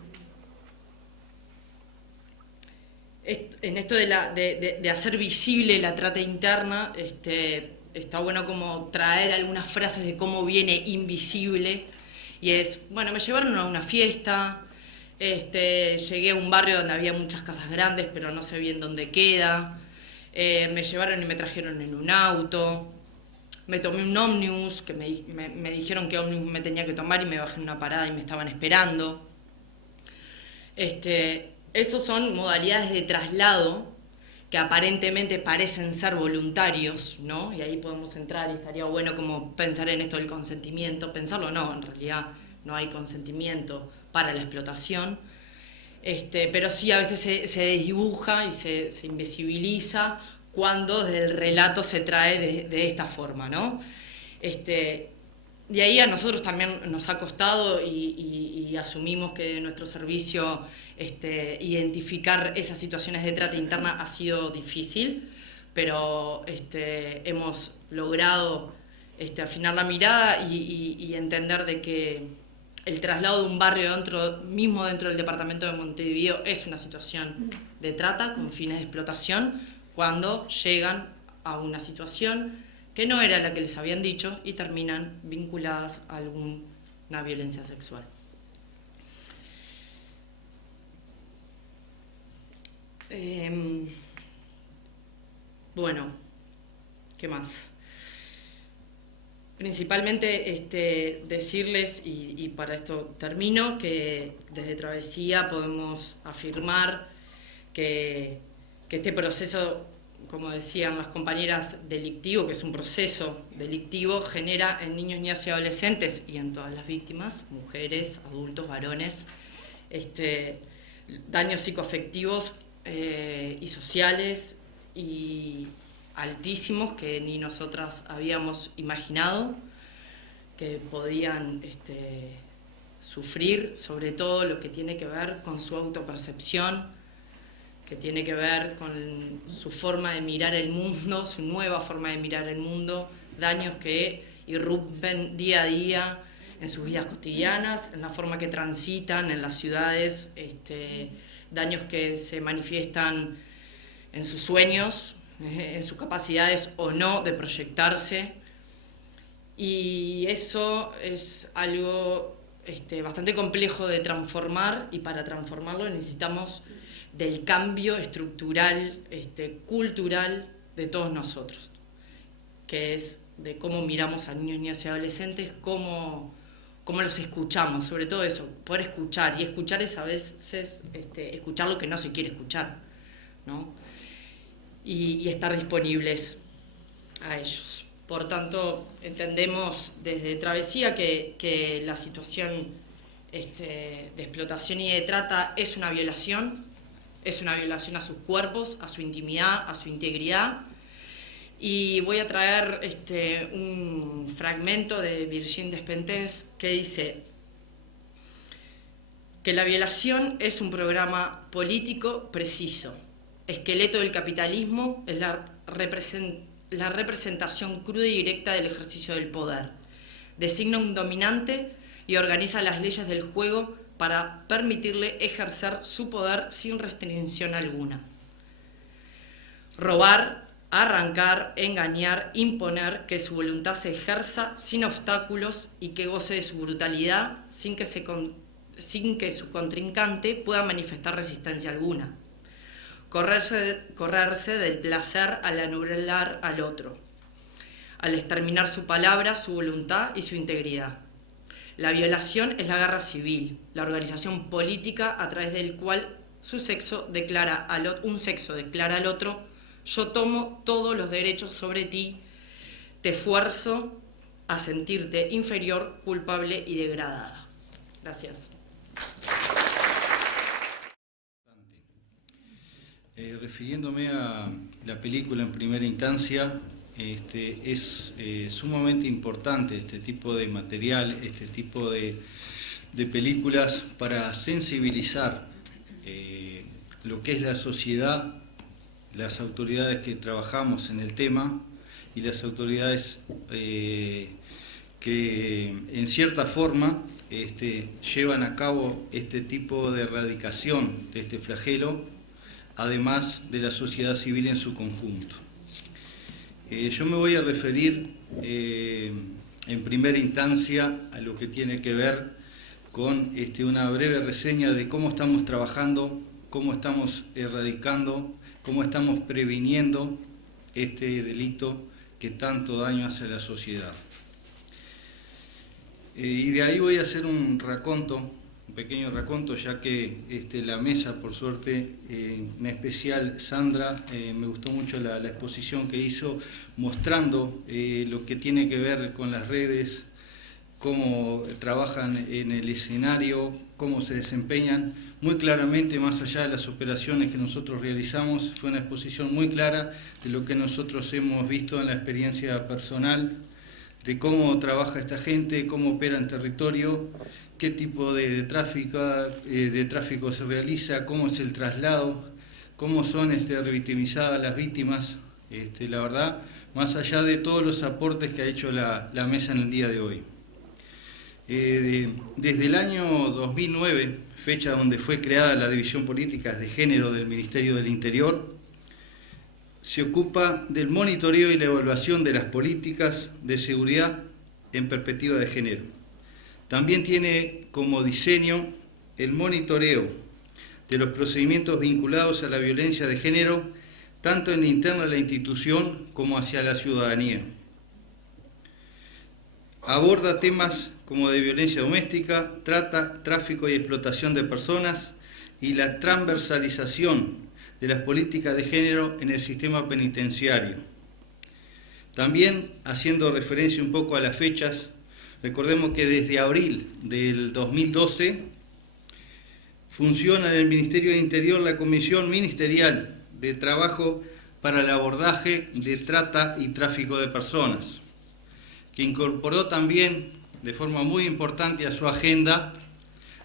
esto de hacer visible la trata interna, está bueno como traer algunas frases de cómo viene invisible, y es, bueno, me llevaron a una fiesta, llegué a un barrio donde había muchas casas grandes, pero no sé bien dónde queda, me llevaron y me trajeron en un auto, me tomé un ómnibus, que me dijeron que ómnibus me tenía que tomar y me bajé en una parada y me estaban esperando. Esos son modalidades de traslado que aparentemente parecen ser voluntarios, ¿no? Y ahí podemos entrar y estaría bueno como pensar en esto del consentimiento. Pensarlo no, en realidad no hay consentimiento para la explotación, pero sí a veces se desdibuja y se invisibiliza cuando desde el relato se trae de esta forma, ¿no? De ahí a nosotros también nos ha costado y asumimos que nuestro servicio identificar esas situaciones de trata interna ha sido difícil, pero hemos logrado afinar la mirada y entender de que el traslado de un barrio mismo dentro del departamento de Montevideo es una situación de trata con fines de explotación cuando llegan a una situación que no era la que les habían dicho y terminan vinculadas a alguna violencia sexual. Bueno, ¿qué más? Principalmente decirles, y para esto termino, que desde Travesía podemos afirmar que este proceso, como decían las compañeras, delictivo, que es un proceso delictivo, genera en niños, niñas y adolescentes y en todas las víctimas, mujeres, adultos, varones, daños psicoafectivos y sociales y altísimos que ni nosotras habíamos imaginado que podían sufrir, sobre todo lo que tiene que ver con su autopercepción, que tiene que ver con su forma de mirar el mundo, su nueva forma de mirar el mundo, daños que irrumpen día a día en sus vidas cotidianas, en la forma que transitan en las ciudades, daños que se manifiestan en sus sueños, en sus capacidades o no de proyectarse, y eso es algo bastante complejo de transformar, y para transformarlo necesitamos del cambio estructural, cultural de todos nosotros, que es de cómo miramos a niños, niñas y adolescentes, cómo los escuchamos, sobre todo eso, poder escuchar, y escuchar es a veces escuchar lo que no se quiere escuchar, ¿no? Y estar disponibles a ellos. Por tanto, entendemos desde Travesía que la situación de explotación y de trata es una violación a sus cuerpos, a su intimidad, a su integridad. Y voy a traer un fragmento de Virginie Despentes que dice que la violación es un programa político preciso, esqueleto del capitalismo, es la representación cruda y directa del ejercicio del poder, designa un dominante y organiza las leyes del juego para permitirle ejercer su poder sin restricción alguna. Robar arrancar, engañar, imponer, que su voluntad se ejerza sin obstáculos y que goce de su brutalidad sin que su contrincante pueda manifestar resistencia alguna. Correrse del placer al anular al otro, al exterminar su palabra, su voluntad y su integridad. La violación es la guerra civil, la organización política a través del cual un sexo declara al otro: yo tomo todos los derechos sobre ti, te fuerzo a sentirte inferior, culpable y degradada. Gracias. Refiriéndome a la película en primera instancia, es sumamente importante este tipo de material, este tipo de películas para sensibilizar lo que es la sociedad, las autoridades que trabajamos en el tema y las autoridades que en cierta forma llevan a cabo este tipo de erradicación de este flagelo, además de la sociedad civil en su conjunto. Yo me voy a referir en primera instancia a lo que tiene que ver con una breve reseña de cómo estamos trabajando, cómo estamos erradicando, cómo estamos previniendo este delito que tanto daño hace a la sociedad. Y de ahí voy a hacer un pequeño raconto, ya que la mesa, por suerte, en especial Sandra, me gustó mucho la exposición que hizo, mostrando lo que tiene que ver con las redes, cómo trabajan en el escenario, cómo se desempeñan, muy claramente, más allá de las operaciones que nosotros realizamos. Fue una exposición muy clara de lo que nosotros hemos visto en la experiencia personal, de cómo trabaja esta gente, cómo opera en territorio, qué tipo de tráfico se realiza, cómo es el traslado, cómo son revictimizadas las víctimas. La verdad, más allá de todos los aportes que ha hecho la mesa en el día de hoy. Desde el año 2009, fecha donde fue creada la División Políticas de Género del Ministerio del Interior, se ocupa del monitoreo y la evaluación de las políticas de seguridad en perspectiva de género. También tiene como diseño el monitoreo de los procedimientos vinculados a la violencia de género, tanto en la interna de la institución como hacia la ciudadanía. Aborda temas como de violencia doméstica, trata, tráfico y explotación de personas y la transversalización de las políticas de género en el sistema penitenciario. También, haciendo referencia un poco a las fechas, recordemos que desde abril del 2012 funciona en el Ministerio del Interior la Comisión Ministerial de Trabajo para el Abordaje de Trata y Tráfico de Personas, que incorporó también de forma muy importante a su agenda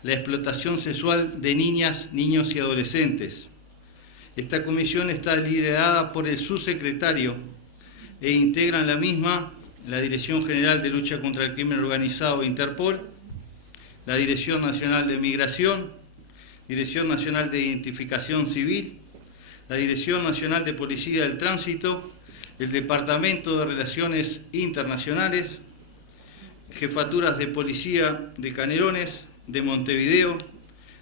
la explotación sexual de niñas, niños y adolescentes. Esta comisión está liderada por el subsecretario e integran la misma la Dirección General de Lucha contra el Crimen Organizado de Interpol, la Dirección Nacional de Migración, Dirección Nacional de Identificación Civil, la Dirección Nacional de Policía del Tránsito, el Departamento de Relaciones Internacionales, Jefaturas de Policía de Canelones, de Montevideo,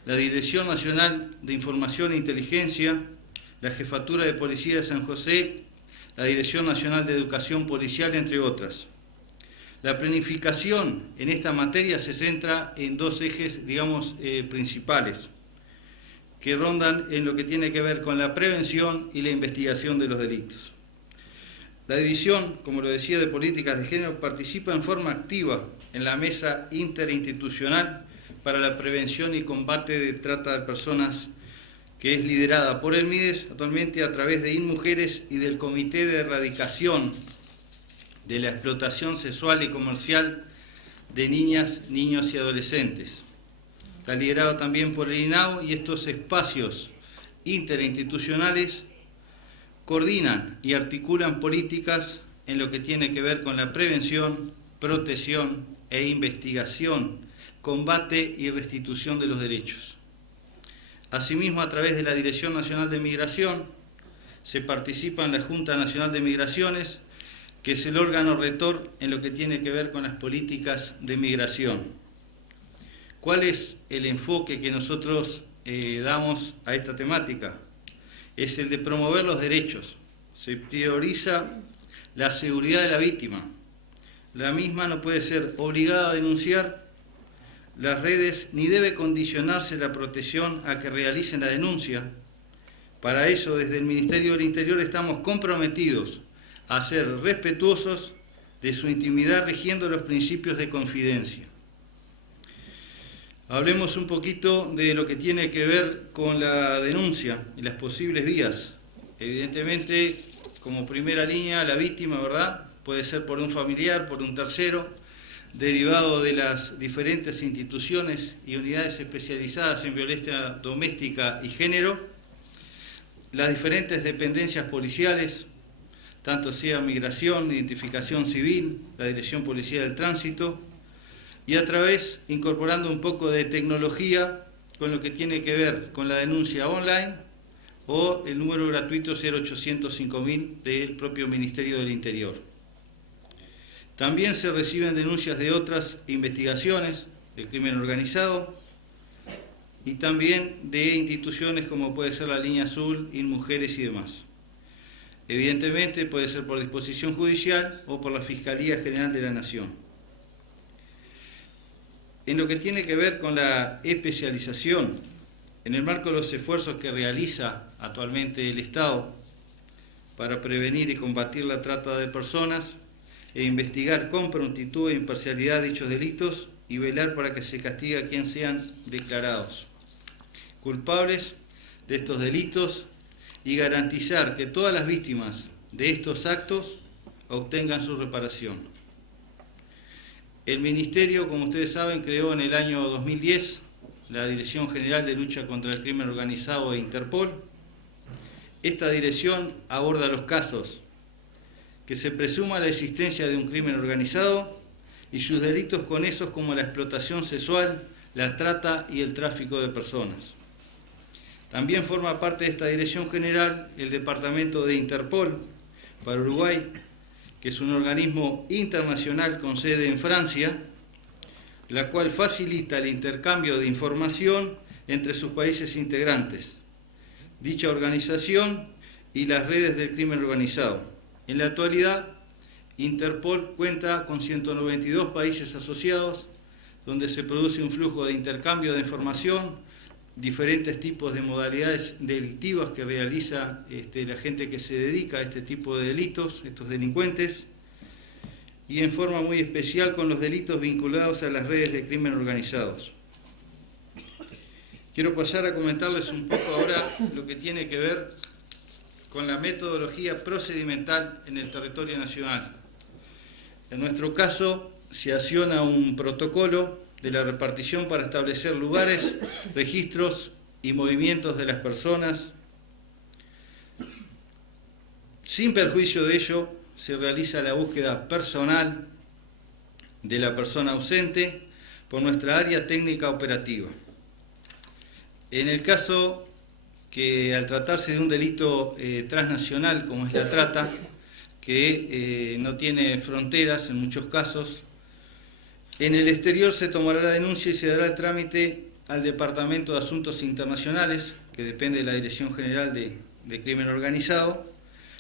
la Dirección Nacional de Información e Inteligencia, la Jefatura de Policía de San José, la Dirección Nacional de Educación Policial, entre otras. La planificación en esta materia se centra en dos ejes, principales, que rondan en lo que tiene que ver con la prevención y la investigación de los delitos. La División, como lo decía, de Políticas de Género participa en forma activa en la Mesa Interinstitucional para la Prevención y Combate de Trata de Personas, que es liderada por el MIDES actualmente a través de InMujeres y del Comité de Erradicación de la Explotación Sexual y Comercial de Niñas, Niños y Adolescentes. Está liderado también por el INAU, y estos espacios interinstitucionales coordinan y articulan políticas en lo que tiene que ver con la prevención, protección e investigación, combate y restitución de los derechos. Asimismo, a través de la Dirección Nacional de Migración, se participa en la Junta Nacional de Migraciones, que es el órgano rector en lo que tiene que ver con las políticas de migración. ¿Cuál es el enfoque que nosotros damos a esta temática? Es el de promover los derechos. Se prioriza la seguridad de la víctima. La misma no puede ser obligada a denunciar las redes ni debe condicionarse la protección a que realicen la denuncia. Para eso, desde el Ministerio del Interior estamos comprometidos a ser respetuosos de su intimidad, rigiendo los principios de confidencia. Hablemos un poquito de lo que tiene que ver con la denuncia y las posibles vías. Evidentemente, como primera línea, la víctima, ¿verdad?, puede ser por un familiar, por un tercero, derivado de las diferentes instituciones y unidades especializadas en violencia doméstica y género, las diferentes dependencias policiales, tanto sea Migración, Identificación Civil, la Dirección Policial del Tránsito, y a través, incorporando un poco de tecnología con lo que tiene que ver con la denuncia online o el número gratuito 0800 5000 del propio Ministerio del Interior. También se reciben denuncias de otras investigaciones de crimen organizado y también de instituciones como puede ser la Línea Azul, InMujeres y demás. Evidentemente puede ser por disposición judicial o por la Fiscalía General de la Nación. En lo que tiene que ver con la especialización, en el marco de los esfuerzos que realiza actualmente el Estado para prevenir y combatir la trata de personas e investigar con prontitud e imparcialidad dichos delitos y velar para que se castigue a quienes sean declarados culpables de estos delitos y garantizar que todas las víctimas de estos actos obtengan su reparación. El Ministerio, como ustedes saben, creó en el año 2010 la Dirección General de Lucha contra el Crimen Organizado de Interpol. Esta dirección aborda los casos que se presuma la existencia de un crimen organizado y sus delitos conexos como la explotación sexual, la trata y el tráfico de personas. También forma parte de esta Dirección General el Departamento de Interpol para Uruguay, que es un organismo internacional con sede en Francia, la cual facilita el intercambio de información entre sus países integrantes, dicha organización y las redes del crimen organizado. En la actualidad, Interpol cuenta con 192 países asociados, donde se produce un flujo de intercambio de información, diferentes tipos de modalidades delictivas que realiza la gente que se dedica a este tipo de delitos, estos delincuentes, y en forma muy especial con los delitos vinculados a las redes de crimen organizados. Quiero pasar a comentarles un poco ahora lo que tiene que ver con la metodología procedimental en el territorio nacional. En nuestro caso, se acciona un protocolo de la repartición para establecer lugares, registros y movimientos de las personas. Sin perjuicio de ello, se realiza la búsqueda personal de la persona ausente por nuestra área técnica operativa. En el caso que al tratarse de un delito transnacional como es la trata, que no tiene fronteras en muchos casos, en el exterior se tomará la denuncia y se dará el trámite al Departamento de Asuntos Internacionales, que depende de la Dirección General de Crimen Organizado,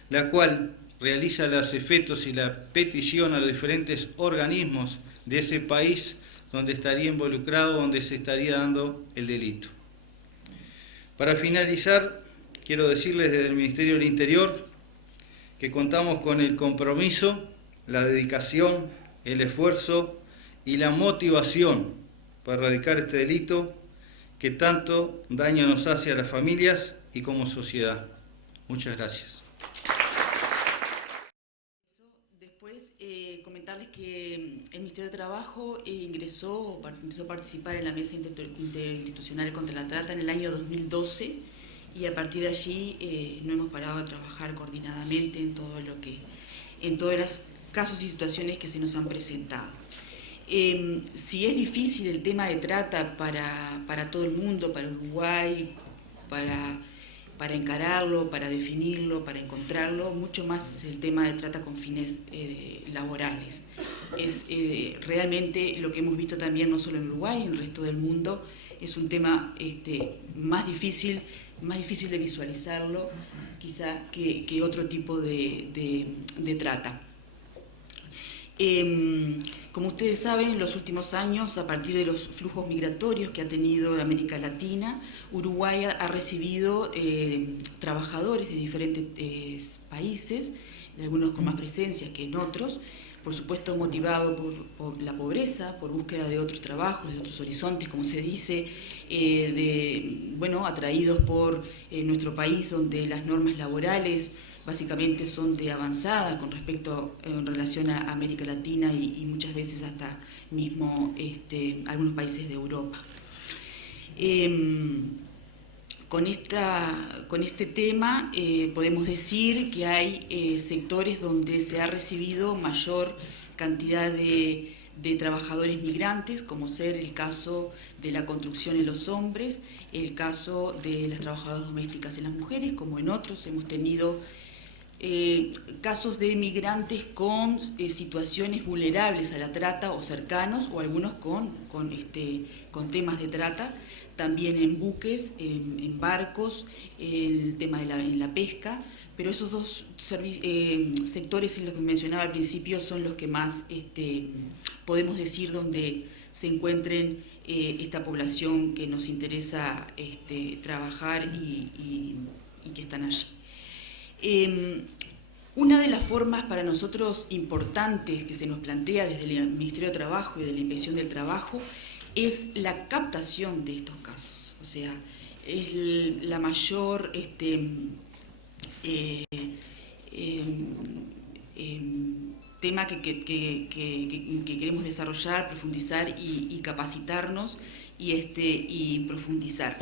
la cual realiza los efectos y la petición a los diferentes organismos de ese país donde estaría involucrado, donde se estaría dando el delito. Para finalizar, quiero decirles desde el Ministerio del Interior que contamos con el compromiso, la dedicación, el esfuerzo y la motivación para erradicar este delito que tanto daño nos hace a las familias y como sociedad. Muchas gracias. Después, comentarles que el Ministerio de Trabajo empezó a participar en la Mesa Interinstitucional contra la Trata en el año 2012 y a partir de allí no hemos parado de trabajar coordinadamente en todos los casos y situaciones que se nos han presentado. Si es difícil el tema de trata para todo el mundo, para Uruguay, para encararlo, para definirlo, para encontrarlo, mucho más el tema de trata con fines laborales. Es realmente lo que hemos visto también no solo en Uruguay, en el resto del mundo, es un tema más difícil de visualizarlo quizá que otro tipo de trata. Como ustedes saben, en los últimos años, a partir de los flujos migratorios que ha tenido América Latina, Uruguay ha recibido trabajadores de diferentes países, algunos con más presencia que en otros, por supuesto motivado por la pobreza, por búsqueda de otros trabajos, de otros horizontes, como se dice, atraídos por nuestro país, donde las normas laborales básicamente son de avanzada con respecto en relación a América Latina y muchas veces hasta mismo algunos países de Europa. Con este tema podemos decir que hay sectores donde se ha recibido mayor cantidad de trabajadores migrantes, como ser el caso de la construcción en los hombres, el caso de las trabajadoras domésticas en las mujeres, como en otros hemos tenido casos de migrantes con situaciones vulnerables a la trata o cercanos, o algunos con temas de trata, también en buques, en barcos, el tema en la pesca, pero esos dos sectores, en los que mencionaba al principio, son los que más podemos decir donde se encuentren esta población que nos interesa trabajar y que están allí. Una de las formas para nosotros importantes que se nos plantea desde el Ministerio de Trabajo y de la Inspección del Trabajo es la captación de estos casos. O sea, es la mayor tema que queremos desarrollar, profundizar y capacitarnos y profundizar.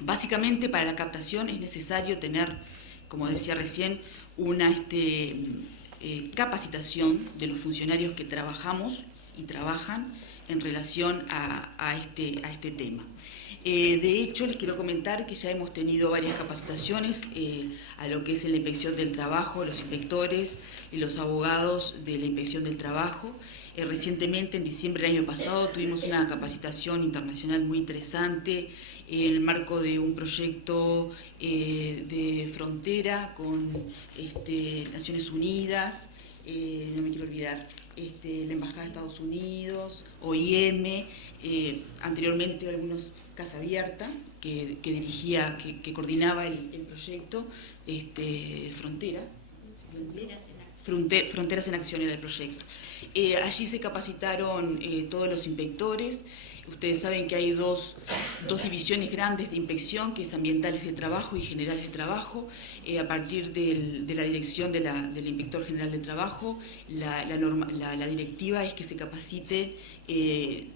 Básicamente, para la captación es necesario tener, como decía recién, una capacitación de los funcionarios que trabajamos y trabajan en relación a este tema. De hecho, les quiero comentar que ya hemos tenido varias capacitaciones a lo que es en la Inspección del Trabajo, los inspectores y los abogados de la Inspección del Trabajo. Recientemente, en diciembre del año pasado, tuvimos una capacitación internacional muy interesante en el marco de un proyecto de frontera con Naciones Unidas, no me quiero olvidar, la Embajada de Estados Unidos, OIM, anteriormente algunos Casa Abierta, que dirigía, que coordinaba el proyecto Fronteras en Acción era el proyecto. Allí se capacitaron todos los inspectores. Ustedes saben que hay dos divisiones grandes de inspección, que es ambientales de trabajo y generales de trabajo. A partir de la dirección del inspector general del trabajo, la directiva es que se capaciten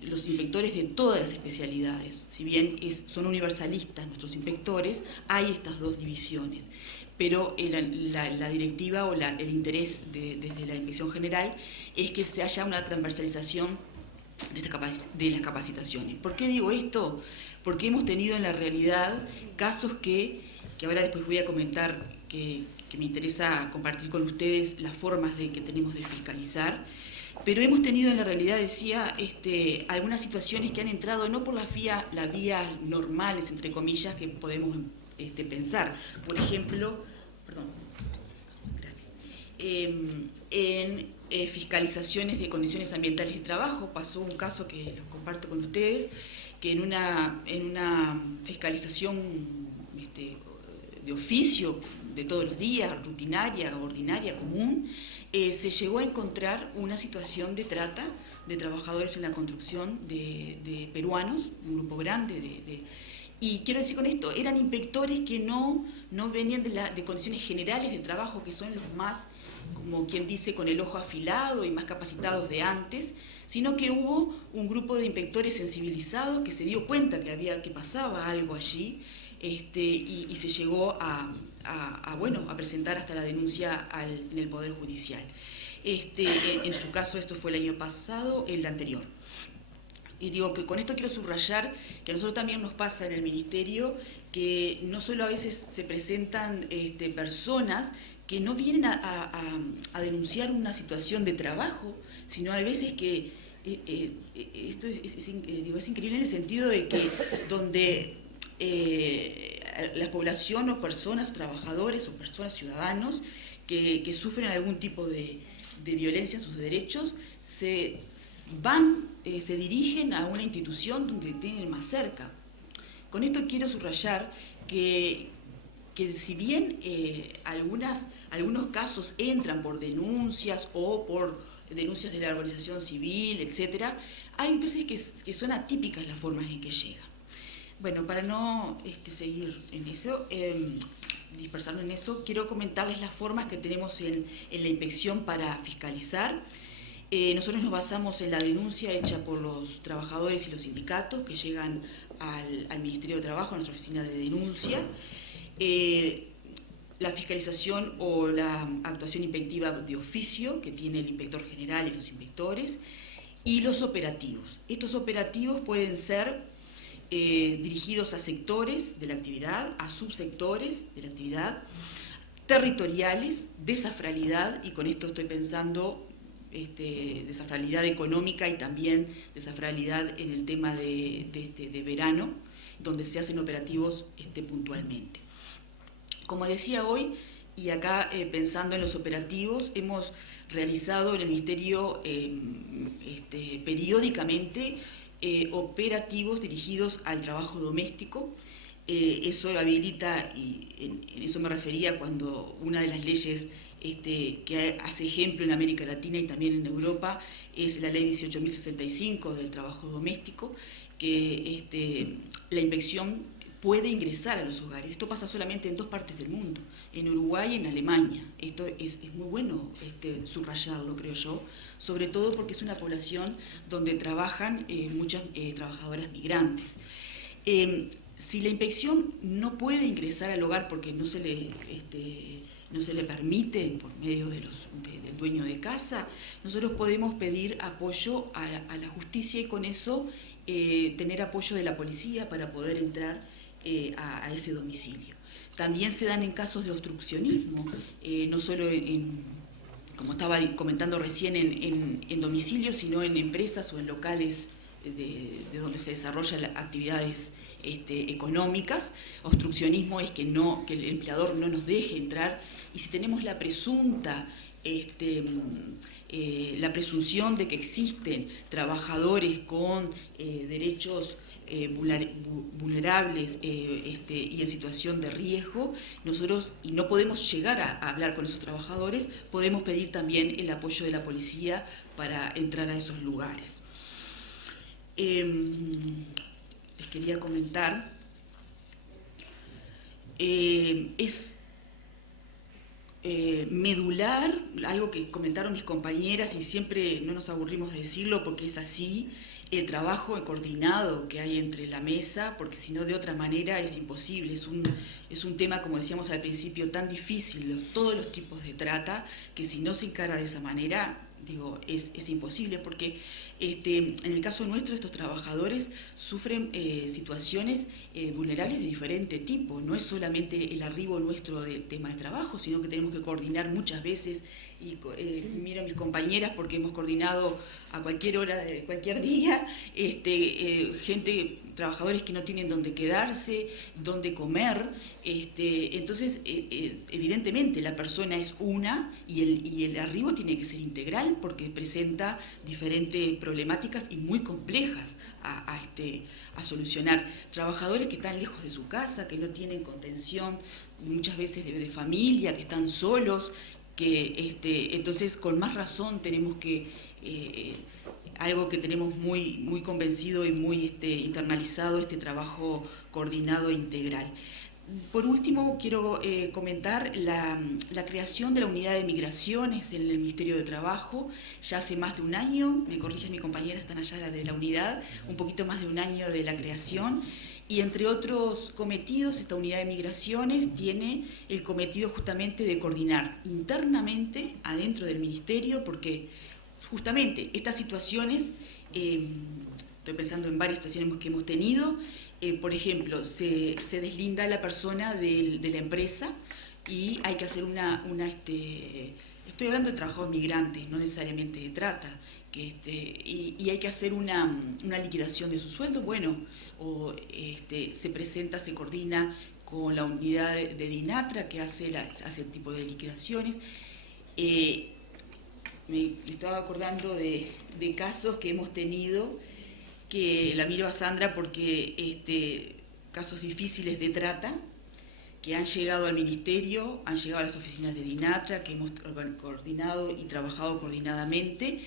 los inspectores de todas las especialidades. Si bien son universalistas nuestros inspectores, hay estas dos divisiones. Pero la directiva o el interés desde la Inspección General es que se haya una transversalización de las capacitaciones. ¿Por qué digo esto? Porque hemos tenido en la realidad casos que ahora después voy a comentar, que me interesa compartir con ustedes las formas que tenemos de fiscalizar, pero hemos tenido en la realidad, decía, algunas situaciones que han entrado no por las vías normales, entre comillas, que podemos pensar. Por ejemplo, en fiscalizaciones de condiciones ambientales de trabajo, pasó un caso que los comparto con ustedes, que en una fiscalización de oficio de todos los días, rutinaria, ordinaria, común, se llegó a encontrar una situación de trata de trabajadores en la construcción de peruanos, un grupo grande y quiero decir con esto, eran inspectores que no venían de condiciones generales de trabajo, que son los más, como quien dice, con el ojo afilado y más capacitados de antes, sino que hubo un grupo de inspectores sensibilizados que se dio cuenta que pasaba algo allí, y se llegó a presentar hasta la denuncia en el Poder Judicial. En su caso, esto fue el año pasado, el anterior. Y digo que con esto quiero subrayar que a nosotros también nos pasa en el Ministerio que no solo a veces se presentan personas que no vienen a denunciar una situación de trabajo, sino a veces que esto es increíble en el sentido de que donde la población o personas, trabajadores o personas, ciudadanos que sufren algún tipo de violencia en sus derechos, se dirigen a una institución donde tienen más cerca. Con esto quiero subrayar que si bien algunos casos entran por denuncias o por denuncias de la organización civil, etcétera, hay veces que son atípicas las formas en que llegan. Bueno, para no seguir en eso, dispersarme en eso, quiero comentarles las formas que tenemos en la inspección para fiscalizar. Nosotros nos basamos en la denuncia hecha por los trabajadores y los sindicatos que llegan al Ministerio de Trabajo, a nuestra oficina de denuncia. La fiscalización o la actuación inspectiva de oficio que tiene el inspector general y los inspectores, y los operativos. Estos operativos pueden ser dirigidos a sectores de la actividad, a subsectores de la actividad, territoriales, desafralidad, y con esto estoy pensando desafralidad económica y también desafralidad en el tema de verano, donde se hacen operativos puntualmente. Como decía hoy, y acá pensando en los operativos, hemos realizado en el Ministerio periódicamente operativos dirigidos al trabajo doméstico. Eso habilita, y en eso me refería cuando una de las leyes que hace ejemplo en América Latina y también en Europa es la ley 18.065 del trabajo doméstico, que la inspección puede ingresar a los hogares. Esto pasa solamente en 2 partes del mundo, en Uruguay y en Alemania. Esto es muy bueno subrayarlo, creo yo, sobre todo porque es una población donde trabajan muchas trabajadoras migrantes. Si la inspección no puede ingresar al hogar porque no se le permite por medio del dueño de casa, nosotros podemos pedir apoyo a la justicia y con eso tener apoyo de la policía para poder entrar a ese domicilio. También se dan en casos de obstruccionismo, no solo como estaba comentando recién, en domicilios, sino en empresas o en locales de donde se desarrollan las actividades económicas. Obstruccionismo es que el empleador no nos deje entrar, y si tenemos la presunción de que existen trabajadores con derechos vulnerables y en situación de riesgo, nosotros, y no podemos llegar a hablar con esos trabajadores, podemos pedir también el apoyo de la policía para entrar a esos lugares. Les quería comentar, es medular, algo que comentaron mis compañeras y siempre no nos aburrimos de decirlo porque es así, el trabajo coordinado que hay entre la mesa, porque si no de otra manera es imposible, es un tema, como decíamos al principio, tan difícil, todos los tipos de trata, que si no se encara de esa manera, digo, es imposible, porque en el caso nuestro estos trabajadores sufren situaciones vulnerables de diferente tipo. No es solamente el arribo nuestro de tema de trabajo, sino que tenemos que coordinar muchas veces, y miro a mis compañeras porque hemos coordinado a cualquier hora de cualquier día, trabajadores que no tienen dónde quedarse, dónde comer, entonces evidentemente la persona es una y el arribo tiene que ser integral porque presenta diferentes problemáticas y muy complejas a solucionar. Trabajadores que están lejos de su casa, que no tienen contención muchas veces de familia, que están solos, que entonces con más razón tenemos que algo que tenemos muy convencido y muy internalizado, trabajo coordinado e integral. Por último, quiero comentar la creación de la unidad de migraciones en el Ministerio de Trabajo. Ya hace más de un año, me corrigen mi compañera, están allá de la unidad, un poquito más de un año de la creación. Y entre otros cometidos, esta unidad de migraciones tiene el cometido justamente de coordinar internamente adentro del Ministerio, porque justamente estas situaciones estoy pensando en varias situaciones que hemos tenido. Por ejemplo, se deslinda a la persona de la empresa y hay que hacer estoy hablando de trabajadores migrantes, no necesariamente de trata, y hay que hacer una liquidación de su sueldo, bueno, o se presenta, se coordina con la unidad de DINATRA que hace el tipo de liquidaciones. Me estaba acordando de casos que hemos tenido, que la miro a Sandra porque casos difíciles de trata, que han llegado al Ministerio, han llegado a las oficinas de DINATRA, que hemos coordinado y trabajado coordinadamente,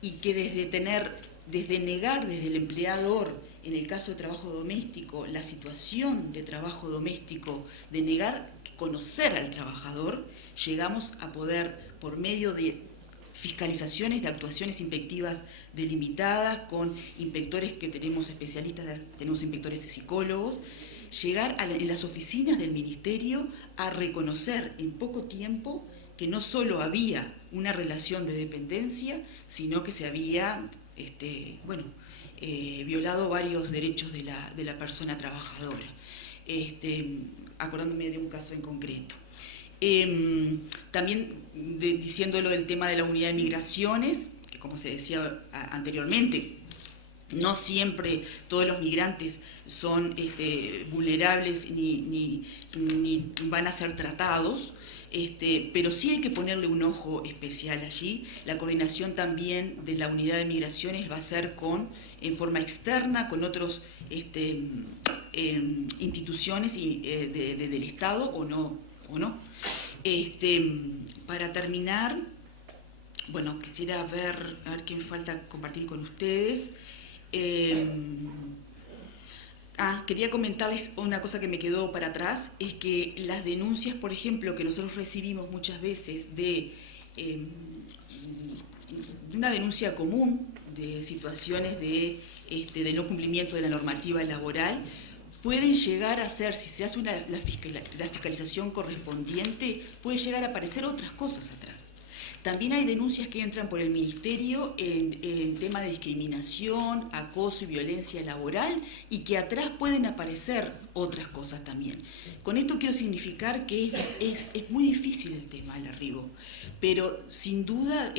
y que desde negar desde el empleador, en el caso de trabajo doméstico, la situación de trabajo doméstico, de negar conocer al trabajador, llegamos a poder, por medio de fiscalizaciones de actuaciones inspectivas delimitadas, con inspectores que tenemos especialistas, tenemos inspectores psicólogos, llegar en las oficinas del Ministerio a reconocer en poco tiempo que no solo había una relación de dependencia, sino que se había violado varios derechos de la persona trabajadora, acordándome de un caso en concreto. También diciéndolo del tema de la unidad de migraciones, que como se decía anteriormente, no siempre todos los migrantes son vulnerables ni van a ser tratados, pero sí hay que ponerle un ojo especial allí. La coordinación también de la unidad de migraciones va a ser en forma externa con otros instituciones del Estado o no. Para terminar, bueno, quisiera ver qué me falta compartir con ustedes. Quería comentarles una cosa que me quedó para atrás, es que las denuncias, por ejemplo, que nosotros recibimos muchas veces de una denuncia común de situaciones de no cumplimiento de la normativa laboral, pueden llegar a ser, si se hace la fiscalización correspondiente, puede llegar a aparecer otras cosas atrás. También hay denuncias que entran por el Ministerio en tema de discriminación, acoso y violencia laboral, y que atrás pueden aparecer otras cosas también. Con esto quiero significar que es muy difícil el tema del arribo, pero sin duda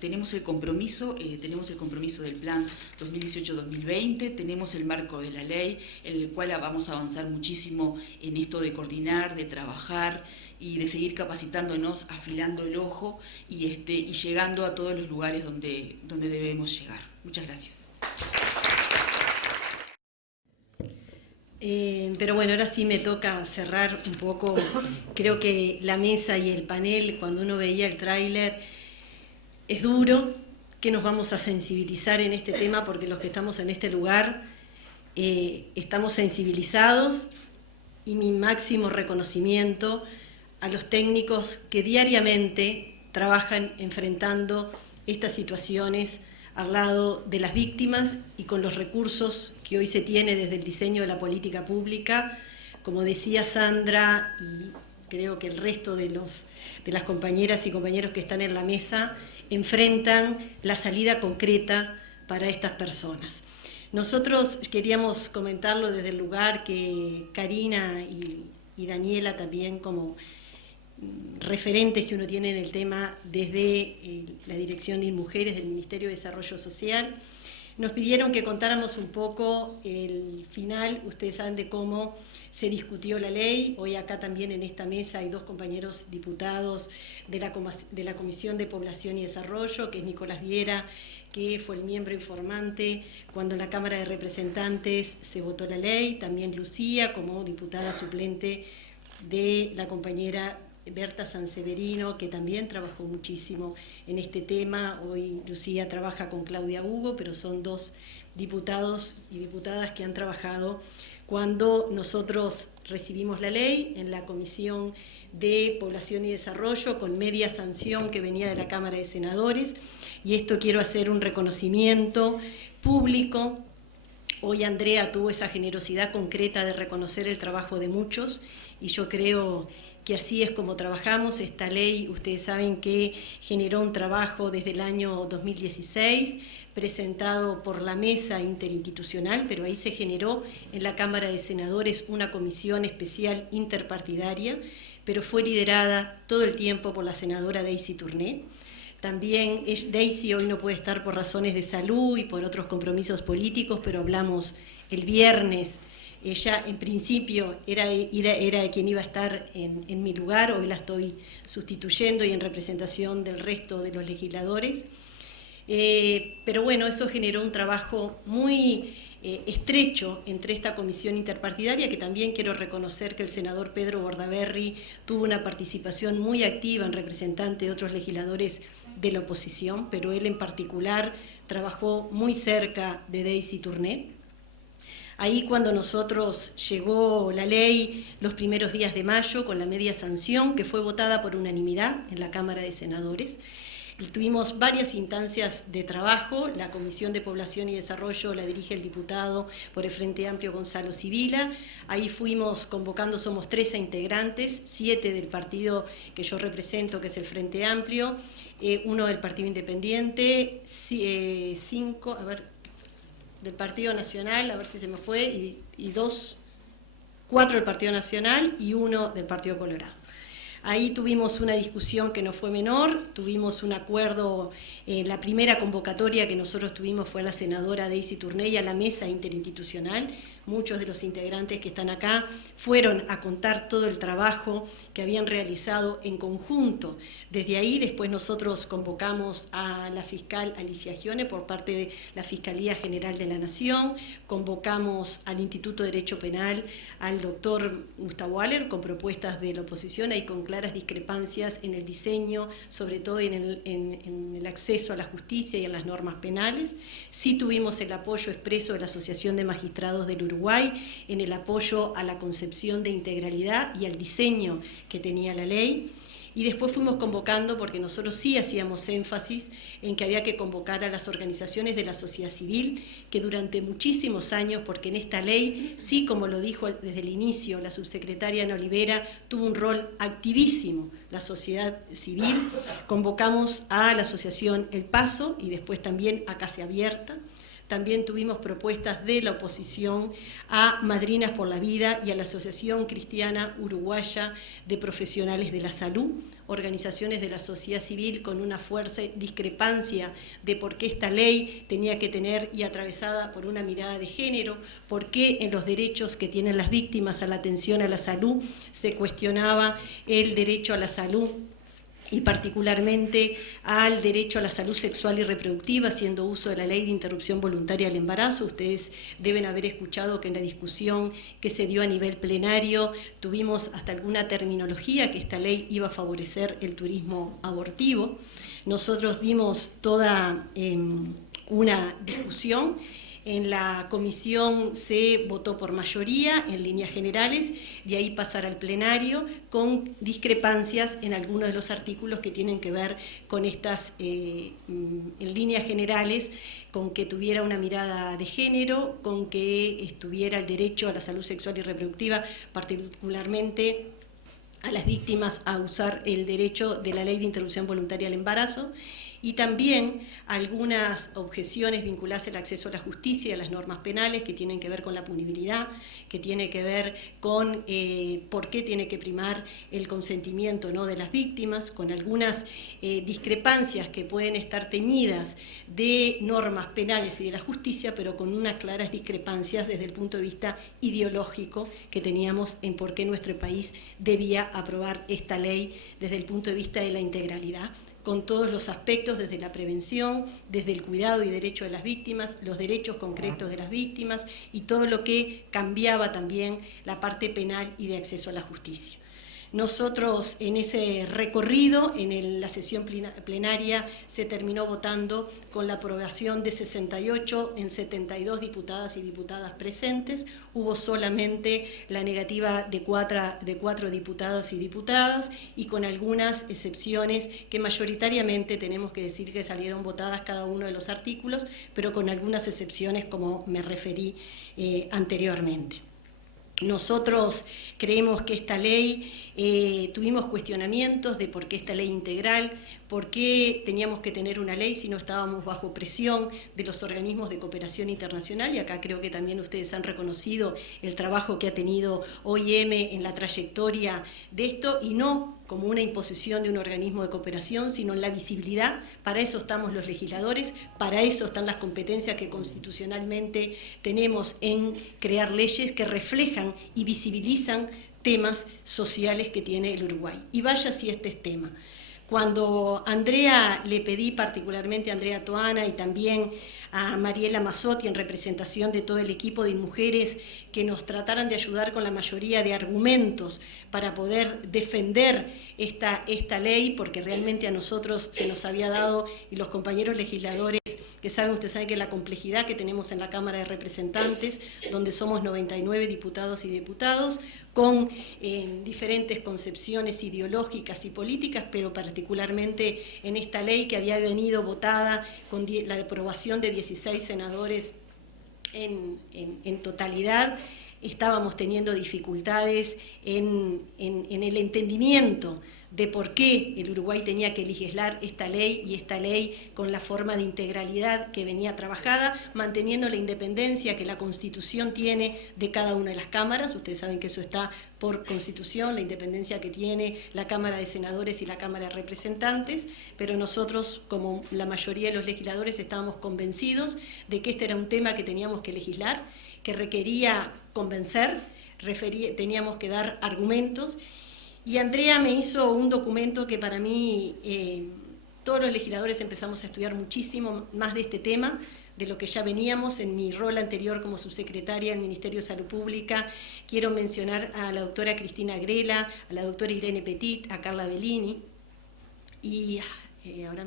tenemos el compromiso del plan 2018-2020, tenemos el marco de la ley, en el cual vamos a avanzar muchísimo en esto de coordinar, de trabajar y de seguir capacitándonos, afilando el ojo y llegando a todos los lugares donde debemos llegar. Muchas gracias. Pero bueno, ahora sí me toca cerrar un poco. Creo que la mesa y el panel, cuando uno veía el tráiler, es duro, que nos vamos a sensibilizar en este tema, porque los que estamos en este lugar estamos sensibilizados, y mi máximo reconocimiento a los técnicos que diariamente trabajan enfrentando estas situaciones al lado de las víctimas y con los recursos que hoy se tiene desde el diseño de la política pública. Como decía Sandra, y creo que el resto de las compañeras y compañeros que están en la mesa, enfrentan la salida concreta para estas personas. Nosotros queríamos comentarlo desde el lugar que Karina y Daniela también, como referentes que uno tiene en el tema desde la Dirección de Mujeres del Ministerio de Desarrollo Social, nos pidieron que contáramos un poco el final. Ustedes saben de cómo se discutió la ley. Hoy acá también en esta mesa hay dos compañeros diputados de la Comisión de Población y Desarrollo, que es Nicolás Viera, que fue el miembro informante cuando en la Cámara de Representantes se votó la ley, también Lucía como diputada suplente de la compañera Berta Sanseverino, que también trabajó muchísimo en este tema. Hoy Lucía trabaja con Claudia Hugo, pero son dos diputados y diputadas que han trabajado cuando nosotros recibimos la ley en la Comisión de Población y Desarrollo, con media sanción que venía de la Cámara de Senadores. Y esto quiero hacer un reconocimiento público. Hoy Andrea tuvo esa generosidad concreta de reconocer el trabajo de muchos, y yo creo que así es como trabajamos. Esta ley, ustedes saben que generó un trabajo desde el año 2016, presentado por la Mesa Interinstitucional, pero ahí se generó en la Cámara de Senadores una comisión especial interpartidaria, pero fue liderada todo el tiempo por la senadora Daisy Tourné. También Daisy hoy no puede estar por razones de salud y por otros compromisos políticos, pero hablamos el viernes. Ella en principio era quien iba a estar en mi lugar, hoy la estoy sustituyendo y en representación del resto de los legisladores. Pero bueno, eso generó un trabajo muy estrecho entre esta comisión interpartidaria, que también quiero reconocer que el senador Pedro Bordaberry tuvo una participación muy activa en representante de otros legisladores de la oposición, pero él en particular trabajó muy cerca de Daisy Tourné. Ahí cuando nosotros llegó la ley los primeros días de mayo con la media sanción, que fue votada por unanimidad en la Cámara de Senadores, tuvimos varias instancias de trabajo. La Comisión de Población y Desarrollo la dirige el diputado por el Frente Amplio Gonzalo Sibila. Ahí fuimos convocando, somos 13 integrantes, 7 del partido que yo represento, que es el Frente Amplio, 1 del Partido Independiente, 5, del Partido Nacional, a ver si se me fue, y 4 del Partido Nacional y 1 del Partido Colorado. Ahí tuvimos una discusión que no fue menor, tuvimos un acuerdo, la primera convocatoria que nosotros tuvimos fue a la senadora Daisy Tourné y a la Mesa Interinstitucional. Muchos de los integrantes que están acá fueron a contar todo el trabajo que habían realizado en conjunto. Desde ahí después nosotros convocamos a la fiscal Alicia Gione por parte de la Fiscalía General de la Nación, convocamos al Instituto de Derecho Penal al doctor Gustavo Aller con propuestas de la oposición y con claras discrepancias en el diseño, sobre todo en el acceso a la justicia y en las normas penales. Sí tuvimos el apoyo expreso de la Asociación de Magistrados del Uruguay en el apoyo a la concepción de integralidad y al diseño que tenía la ley. Y después fuimos convocando, porque nosotros sí hacíamos énfasis en que había que convocar a las organizaciones de la sociedad civil, que durante muchísimos años, porque en esta ley, sí, como lo dijo desde el inicio la subsecretaria Ana Olivera, tuvo un rol activísimo la sociedad civil. Convocamos a la asociación El Paso y después también a Casa Abierta. También tuvimos propuestas de la oposición a Madrinas por la Vida y a la Asociación Cristiana Uruguaya de Profesionales de la Salud, organizaciones de la sociedad civil con una fuerte discrepancia de por qué esta ley tenía que tener y atravesada por una mirada de género, por qué en los derechos que tienen las víctimas a la atención a la salud se cuestionaba el derecho a la salud y particularmente al derecho a la salud sexual y reproductiva, haciendo uso de la ley de interrupción voluntaria del embarazo. Ustedes deben haber escuchado que en la discusión que se dio a nivel plenario tuvimos hasta alguna terminología que esta ley iba a favorecer el turismo abortivo. Nosotros dimos toda una discusión. En la comisión se votó por mayoría, en líneas generales, de ahí pasar al plenario, con discrepancias en algunos de los artículos que tienen que ver con estas, en líneas generales, con que tuviera una mirada de género, con que estuviera el derecho a la salud sexual y reproductiva, particularmente a las víctimas a usar el derecho de la ley de interrupción voluntaria al embarazo, y también algunas objeciones vinculadas al acceso a la justicia y a las normas penales que tienen que ver con la punibilidad, que tiene que ver con por qué tiene que primar el consentimiento, ¿no?, de las víctimas, con algunas discrepancias que pueden estar teñidas de normas penales y de la justicia, pero con unas claras discrepancias desde el punto de vista ideológico que teníamos en por qué nuestro país debía aprobar esta ley desde el punto de vista de la integralidad, con todos los aspectos, desde la prevención, desde el cuidado y derecho de las víctimas, los derechos concretos de las víctimas y todo lo que cambiaba también la parte penal y de acceso a la justicia. Nosotros en ese recorrido, en la sesión plenaria, se terminó votando con la aprobación de 68 en 72 diputadas y diputadas presentes. Hubo solamente la negativa de cuatro diputados y diputadas y con algunas excepciones que mayoritariamente tenemos que decir que salieron votadas cada uno de los artículos, pero con algunas excepciones como me referí anteriormente. Nosotros creemos que esta ley, tuvimos cuestionamientos de por qué esta ley integral, por qué teníamos que tener una ley si no estábamos bajo presión de los organismos de cooperación internacional, y acá creo que también ustedes han reconocido el trabajo que ha tenido OIM en la trayectoria de esto, y no como una imposición de un organismo de cooperación, sino en la visibilidad. Para eso estamos los legisladores, para eso están las competencias que constitucionalmente tenemos en crear leyes que reflejan y visibilizan temas sociales que tiene el Uruguay. Y vaya si este es tema. Cuando Andrea, le pedí particularmente a Andrea Toana y también a Mariela Mazzotti en representación de todo el equipo de mujeres que nos trataran de ayudar con la mayoría de argumentos para poder defender esta ley, porque realmente a nosotros se nos había dado, y los compañeros legisladores que saben, ustedes saben que la complejidad que tenemos en la Cámara de Representantes, donde somos 99 diputados y diputados, con diferentes concepciones ideológicas y políticas, pero particularmente en esta ley que había venido votada con la aprobación de 16 senadores en totalidad, estábamos teniendo dificultades en el entendimiento de por qué el Uruguay tenía que legislar esta ley, y esta ley con la forma de integralidad que venía trabajada, manteniendo la independencia que la Constitución tiene de cada una de las cámaras. Ustedes saben que eso está por Constitución, la independencia que tiene la Cámara de Senadores y la Cámara de Representantes, pero nosotros, como la mayoría de los legisladores, estábamos convencidos de que este era un tema que teníamos que legislar, que requería convencer, teníamos que dar argumentos. Y Andrea me hizo un documento que para mí, todos los legisladores empezamos a estudiar muchísimo más de este tema, de lo que ya veníamos en mi rol anterior como subsecretaria del Ministerio de Salud Pública. Quiero mencionar a la doctora Cristina Grela, a la doctora Irene Petit, a Carla Bellini y ahora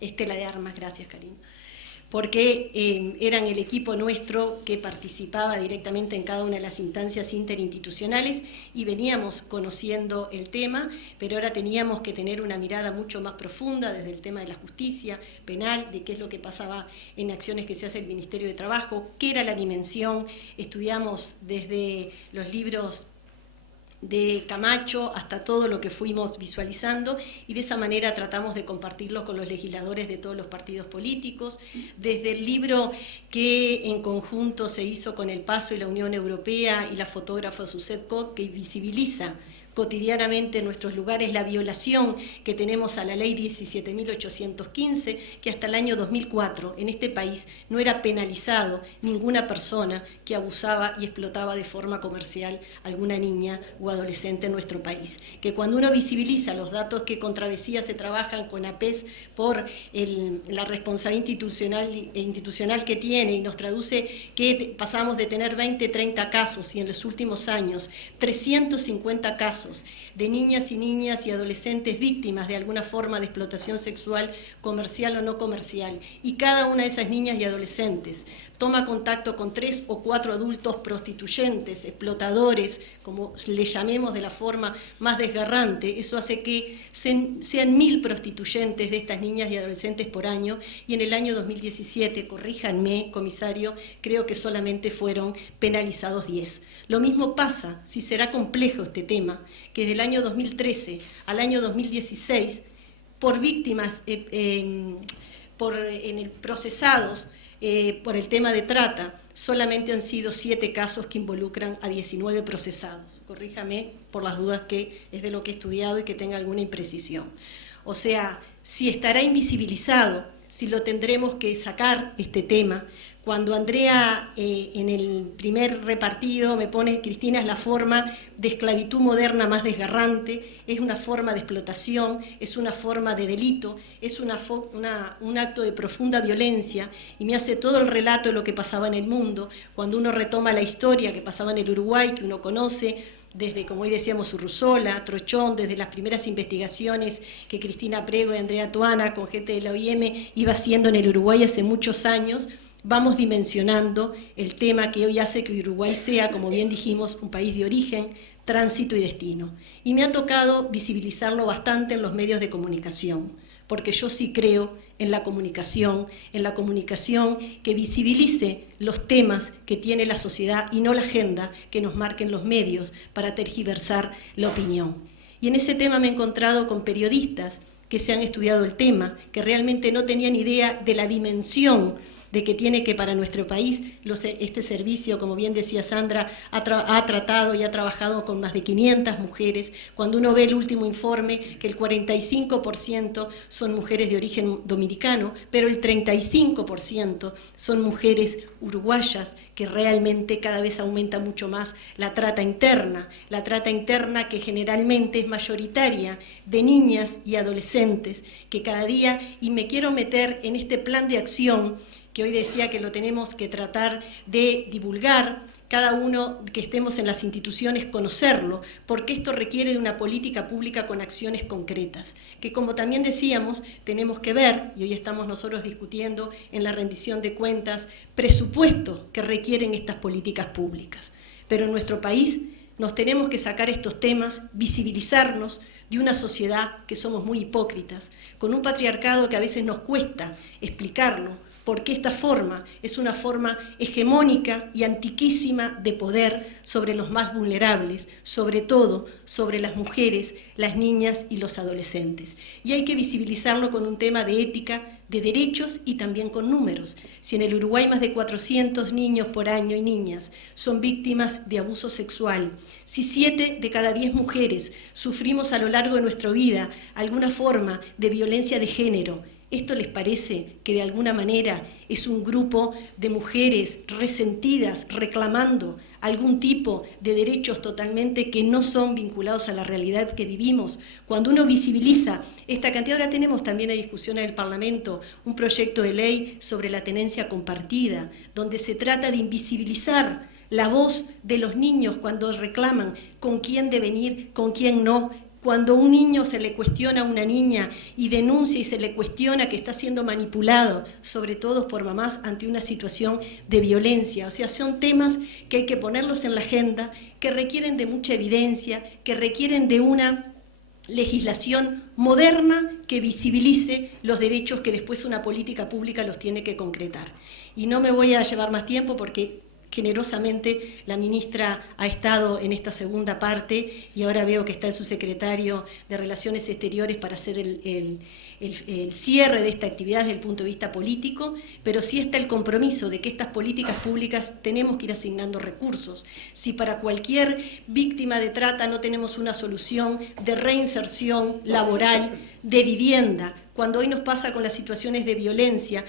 Estela de Armas, gracias Karina, porque eran el equipo nuestro que participaba directamente en cada una de las instancias interinstitucionales y veníamos conociendo el tema, pero ahora teníamos que tener una mirada mucho más profunda desde el tema de la justicia penal, de qué es lo que pasaba en acciones que se hace el Ministerio de Trabajo, qué era la dimensión. Estudiamos desde los libros de Camacho hasta todo lo que fuimos visualizando, y de esa manera tratamos de compartirlo con los legisladores de todos los partidos políticos, desde el libro que en conjunto se hizo con el PASO y la Unión Europea y la fotógrafa Suzette Koch, que visibiliza cotidianamente en nuestros lugares la violación que tenemos a la ley 17.815, que hasta el año 2004 en este país no era penalizado ninguna persona que abusaba y explotaba de forma comercial a alguna niña o adolescente en nuestro país. Que cuando uno visibiliza los datos que con Travesía se trabajan con APES por la responsabilidad institucional que tiene, y nos traduce que pasamos de tener 20, 30 casos y en los últimos años 350 casos de niñas y adolescentes víctimas de alguna forma de explotación sexual, comercial o no comercial, y cada una de esas niñas y adolescentes toma contacto con 3 o 4 adultos prostituyentes, explotadores, como le llamemos de la forma más desgarrante. Eso hace que sean 1000 prostituyentes de estas niñas y adolescentes por año, y en el año 2017, corríjanme, comisario, creo que solamente fueron penalizados 10. Lo mismo pasa, si será complejo este tema, que desde el año 2013 al año 2016, por víctimas, procesados por el tema de trata, solamente han sido 7 casos que involucran a 19 procesados. Corríjame por las dudas, que es de lo que he estudiado y que tenga alguna imprecisión. O sea, si estará invisibilizado, si lo tendremos que sacar este tema. Cuando Andrea en el primer repartido me pone, Cristina, es la forma de esclavitud moderna más desgarrante, es una forma de explotación, es una forma de delito, es un acto de profunda violencia, y me hace todo el relato de lo que pasaba en el mundo. Cuando uno retoma la historia que pasaba en el Uruguay, que uno conoce, desde, como hoy decíamos, Urruzola, Trochón, desde las primeras investigaciones que Cristina Prego y Andrea Toana con gente de la OIM iba haciendo en el Uruguay hace muchos años, vamos dimensionando el tema que hoy hace que Uruguay sea, como bien dijimos, un país de origen, tránsito y destino. Y me ha tocado visibilizarlo bastante en los medios de comunicación, porque yo sí creo en la comunicación que visibilice los temas que tiene la sociedad y no la agenda que nos marquen los medios para tergiversar la opinión. Y en ese tema me he encontrado con periodistas que se han estudiado el tema, que realmente no tenían idea de la dimensión de que tiene que para nuestro país este servicio, como bien decía Sandra, ha tratado y ha trabajado con más de 500 mujeres. Cuando uno ve el último informe, que el 45% son mujeres de origen dominicano, pero el 35% son mujeres uruguayas, que realmente cada vez aumenta mucho más la trata interna que generalmente es mayoritaria de niñas y adolescentes, que cada día, y me quiero meter en este plan de acción, que hoy decía que lo tenemos que tratar de divulgar, cada uno que estemos en las instituciones conocerlo, porque esto requiere de una política pública con acciones concretas, que como también decíamos, tenemos que ver, y hoy estamos nosotros discutiendo en la rendición de cuentas, presupuestos que requieren estas políticas públicas. Pero en nuestro país nos tenemos que sacar estos temas, visibilizarnos de una sociedad que somos muy hipócritas, con un patriarcado que a veces nos cuesta explicarlo, porque esta forma es una forma hegemónica y antiquísima de poder sobre los más vulnerables, sobre todo sobre las mujeres, las niñas y los adolescentes. Y hay que visibilizarlo con un tema de ética, de derechos y también con números. Si en el Uruguay más de 400 niños por año y niñas son víctimas de abuso sexual, si 7 de cada 10 mujeres sufrimos a lo largo de nuestra vida alguna forma de violencia de género, ¿esto les parece que de alguna manera es un grupo de mujeres resentidas reclamando algún tipo de derechos totalmente que no son vinculados a la realidad que vivimos? Cuando uno visibiliza esta cantidad, ahora tenemos también a discusión en el Parlamento un proyecto de ley sobre la tenencia compartida, donde se trata de invisibilizar la voz de los niños cuando reclaman con quién deben ir, con quién no. Cuando un niño se le cuestiona a una niña y denuncia y se le cuestiona que está siendo manipulado, sobre todo por mamás ante una situación de violencia. O sea, son temas que hay que ponerlos en la agenda, que requieren de mucha evidencia, que requieren de una legislación moderna que visibilice los derechos que después una política pública los tiene que concretar. Y no me voy a llevar más tiempo porque generosamente la ministra ha estado en esta segunda parte y ahora veo que está el subsecretario de Relaciones Exteriores para hacer el cierre de esta actividad desde el punto de vista político, pero sí está el compromiso de que estas políticas públicas tenemos que ir asignando recursos. Si para cualquier víctima de trata no tenemos una solución de reinserción laboral, de vivienda, cuando hoy nos pasa con las situaciones de violencia,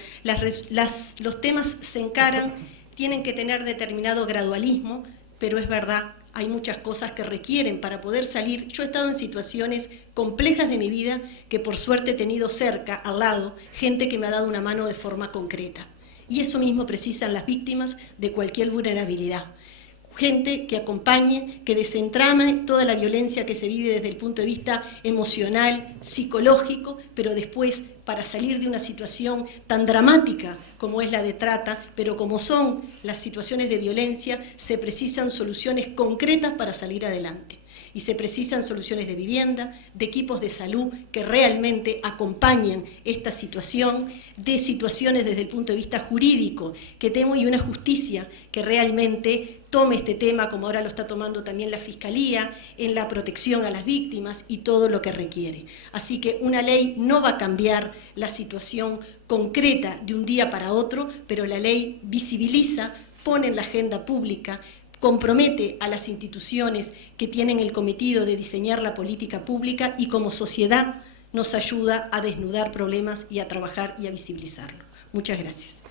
los temas se encaran, tienen que tener determinado gradualismo, pero es verdad, hay muchas cosas que requieren para poder salir. Yo he estado en situaciones complejas de mi vida que por suerte he tenido cerca, al lado, gente que me ha dado una mano de forma concreta. Y eso mismo precisan las víctimas de cualquier vulnerabilidad. Gente que acompañe, que desentrame toda la violencia que se vive desde el punto de vista emocional, psicológico, pero después para salir de una situación tan dramática como es la de trata, pero como son las situaciones de violencia, se precisan soluciones concretas para salir adelante. Y se precisan soluciones de vivienda, de equipos de salud que realmente acompañen esta situación, de situaciones desde el punto de vista jurídico, que tenemos y una justicia que realmente tome este tema, como ahora lo está tomando también la Fiscalía, en la protección a las víctimas y todo lo que requiere. Así que una ley no va a cambiar la situación concreta de un día para otro, pero la ley visibiliza, pone en la agenda pública, compromete a las instituciones que tienen el cometido de diseñar la política pública y como sociedad nos ayuda a desnudar problemas y a trabajar y a visibilizarlo. Muchas gracias.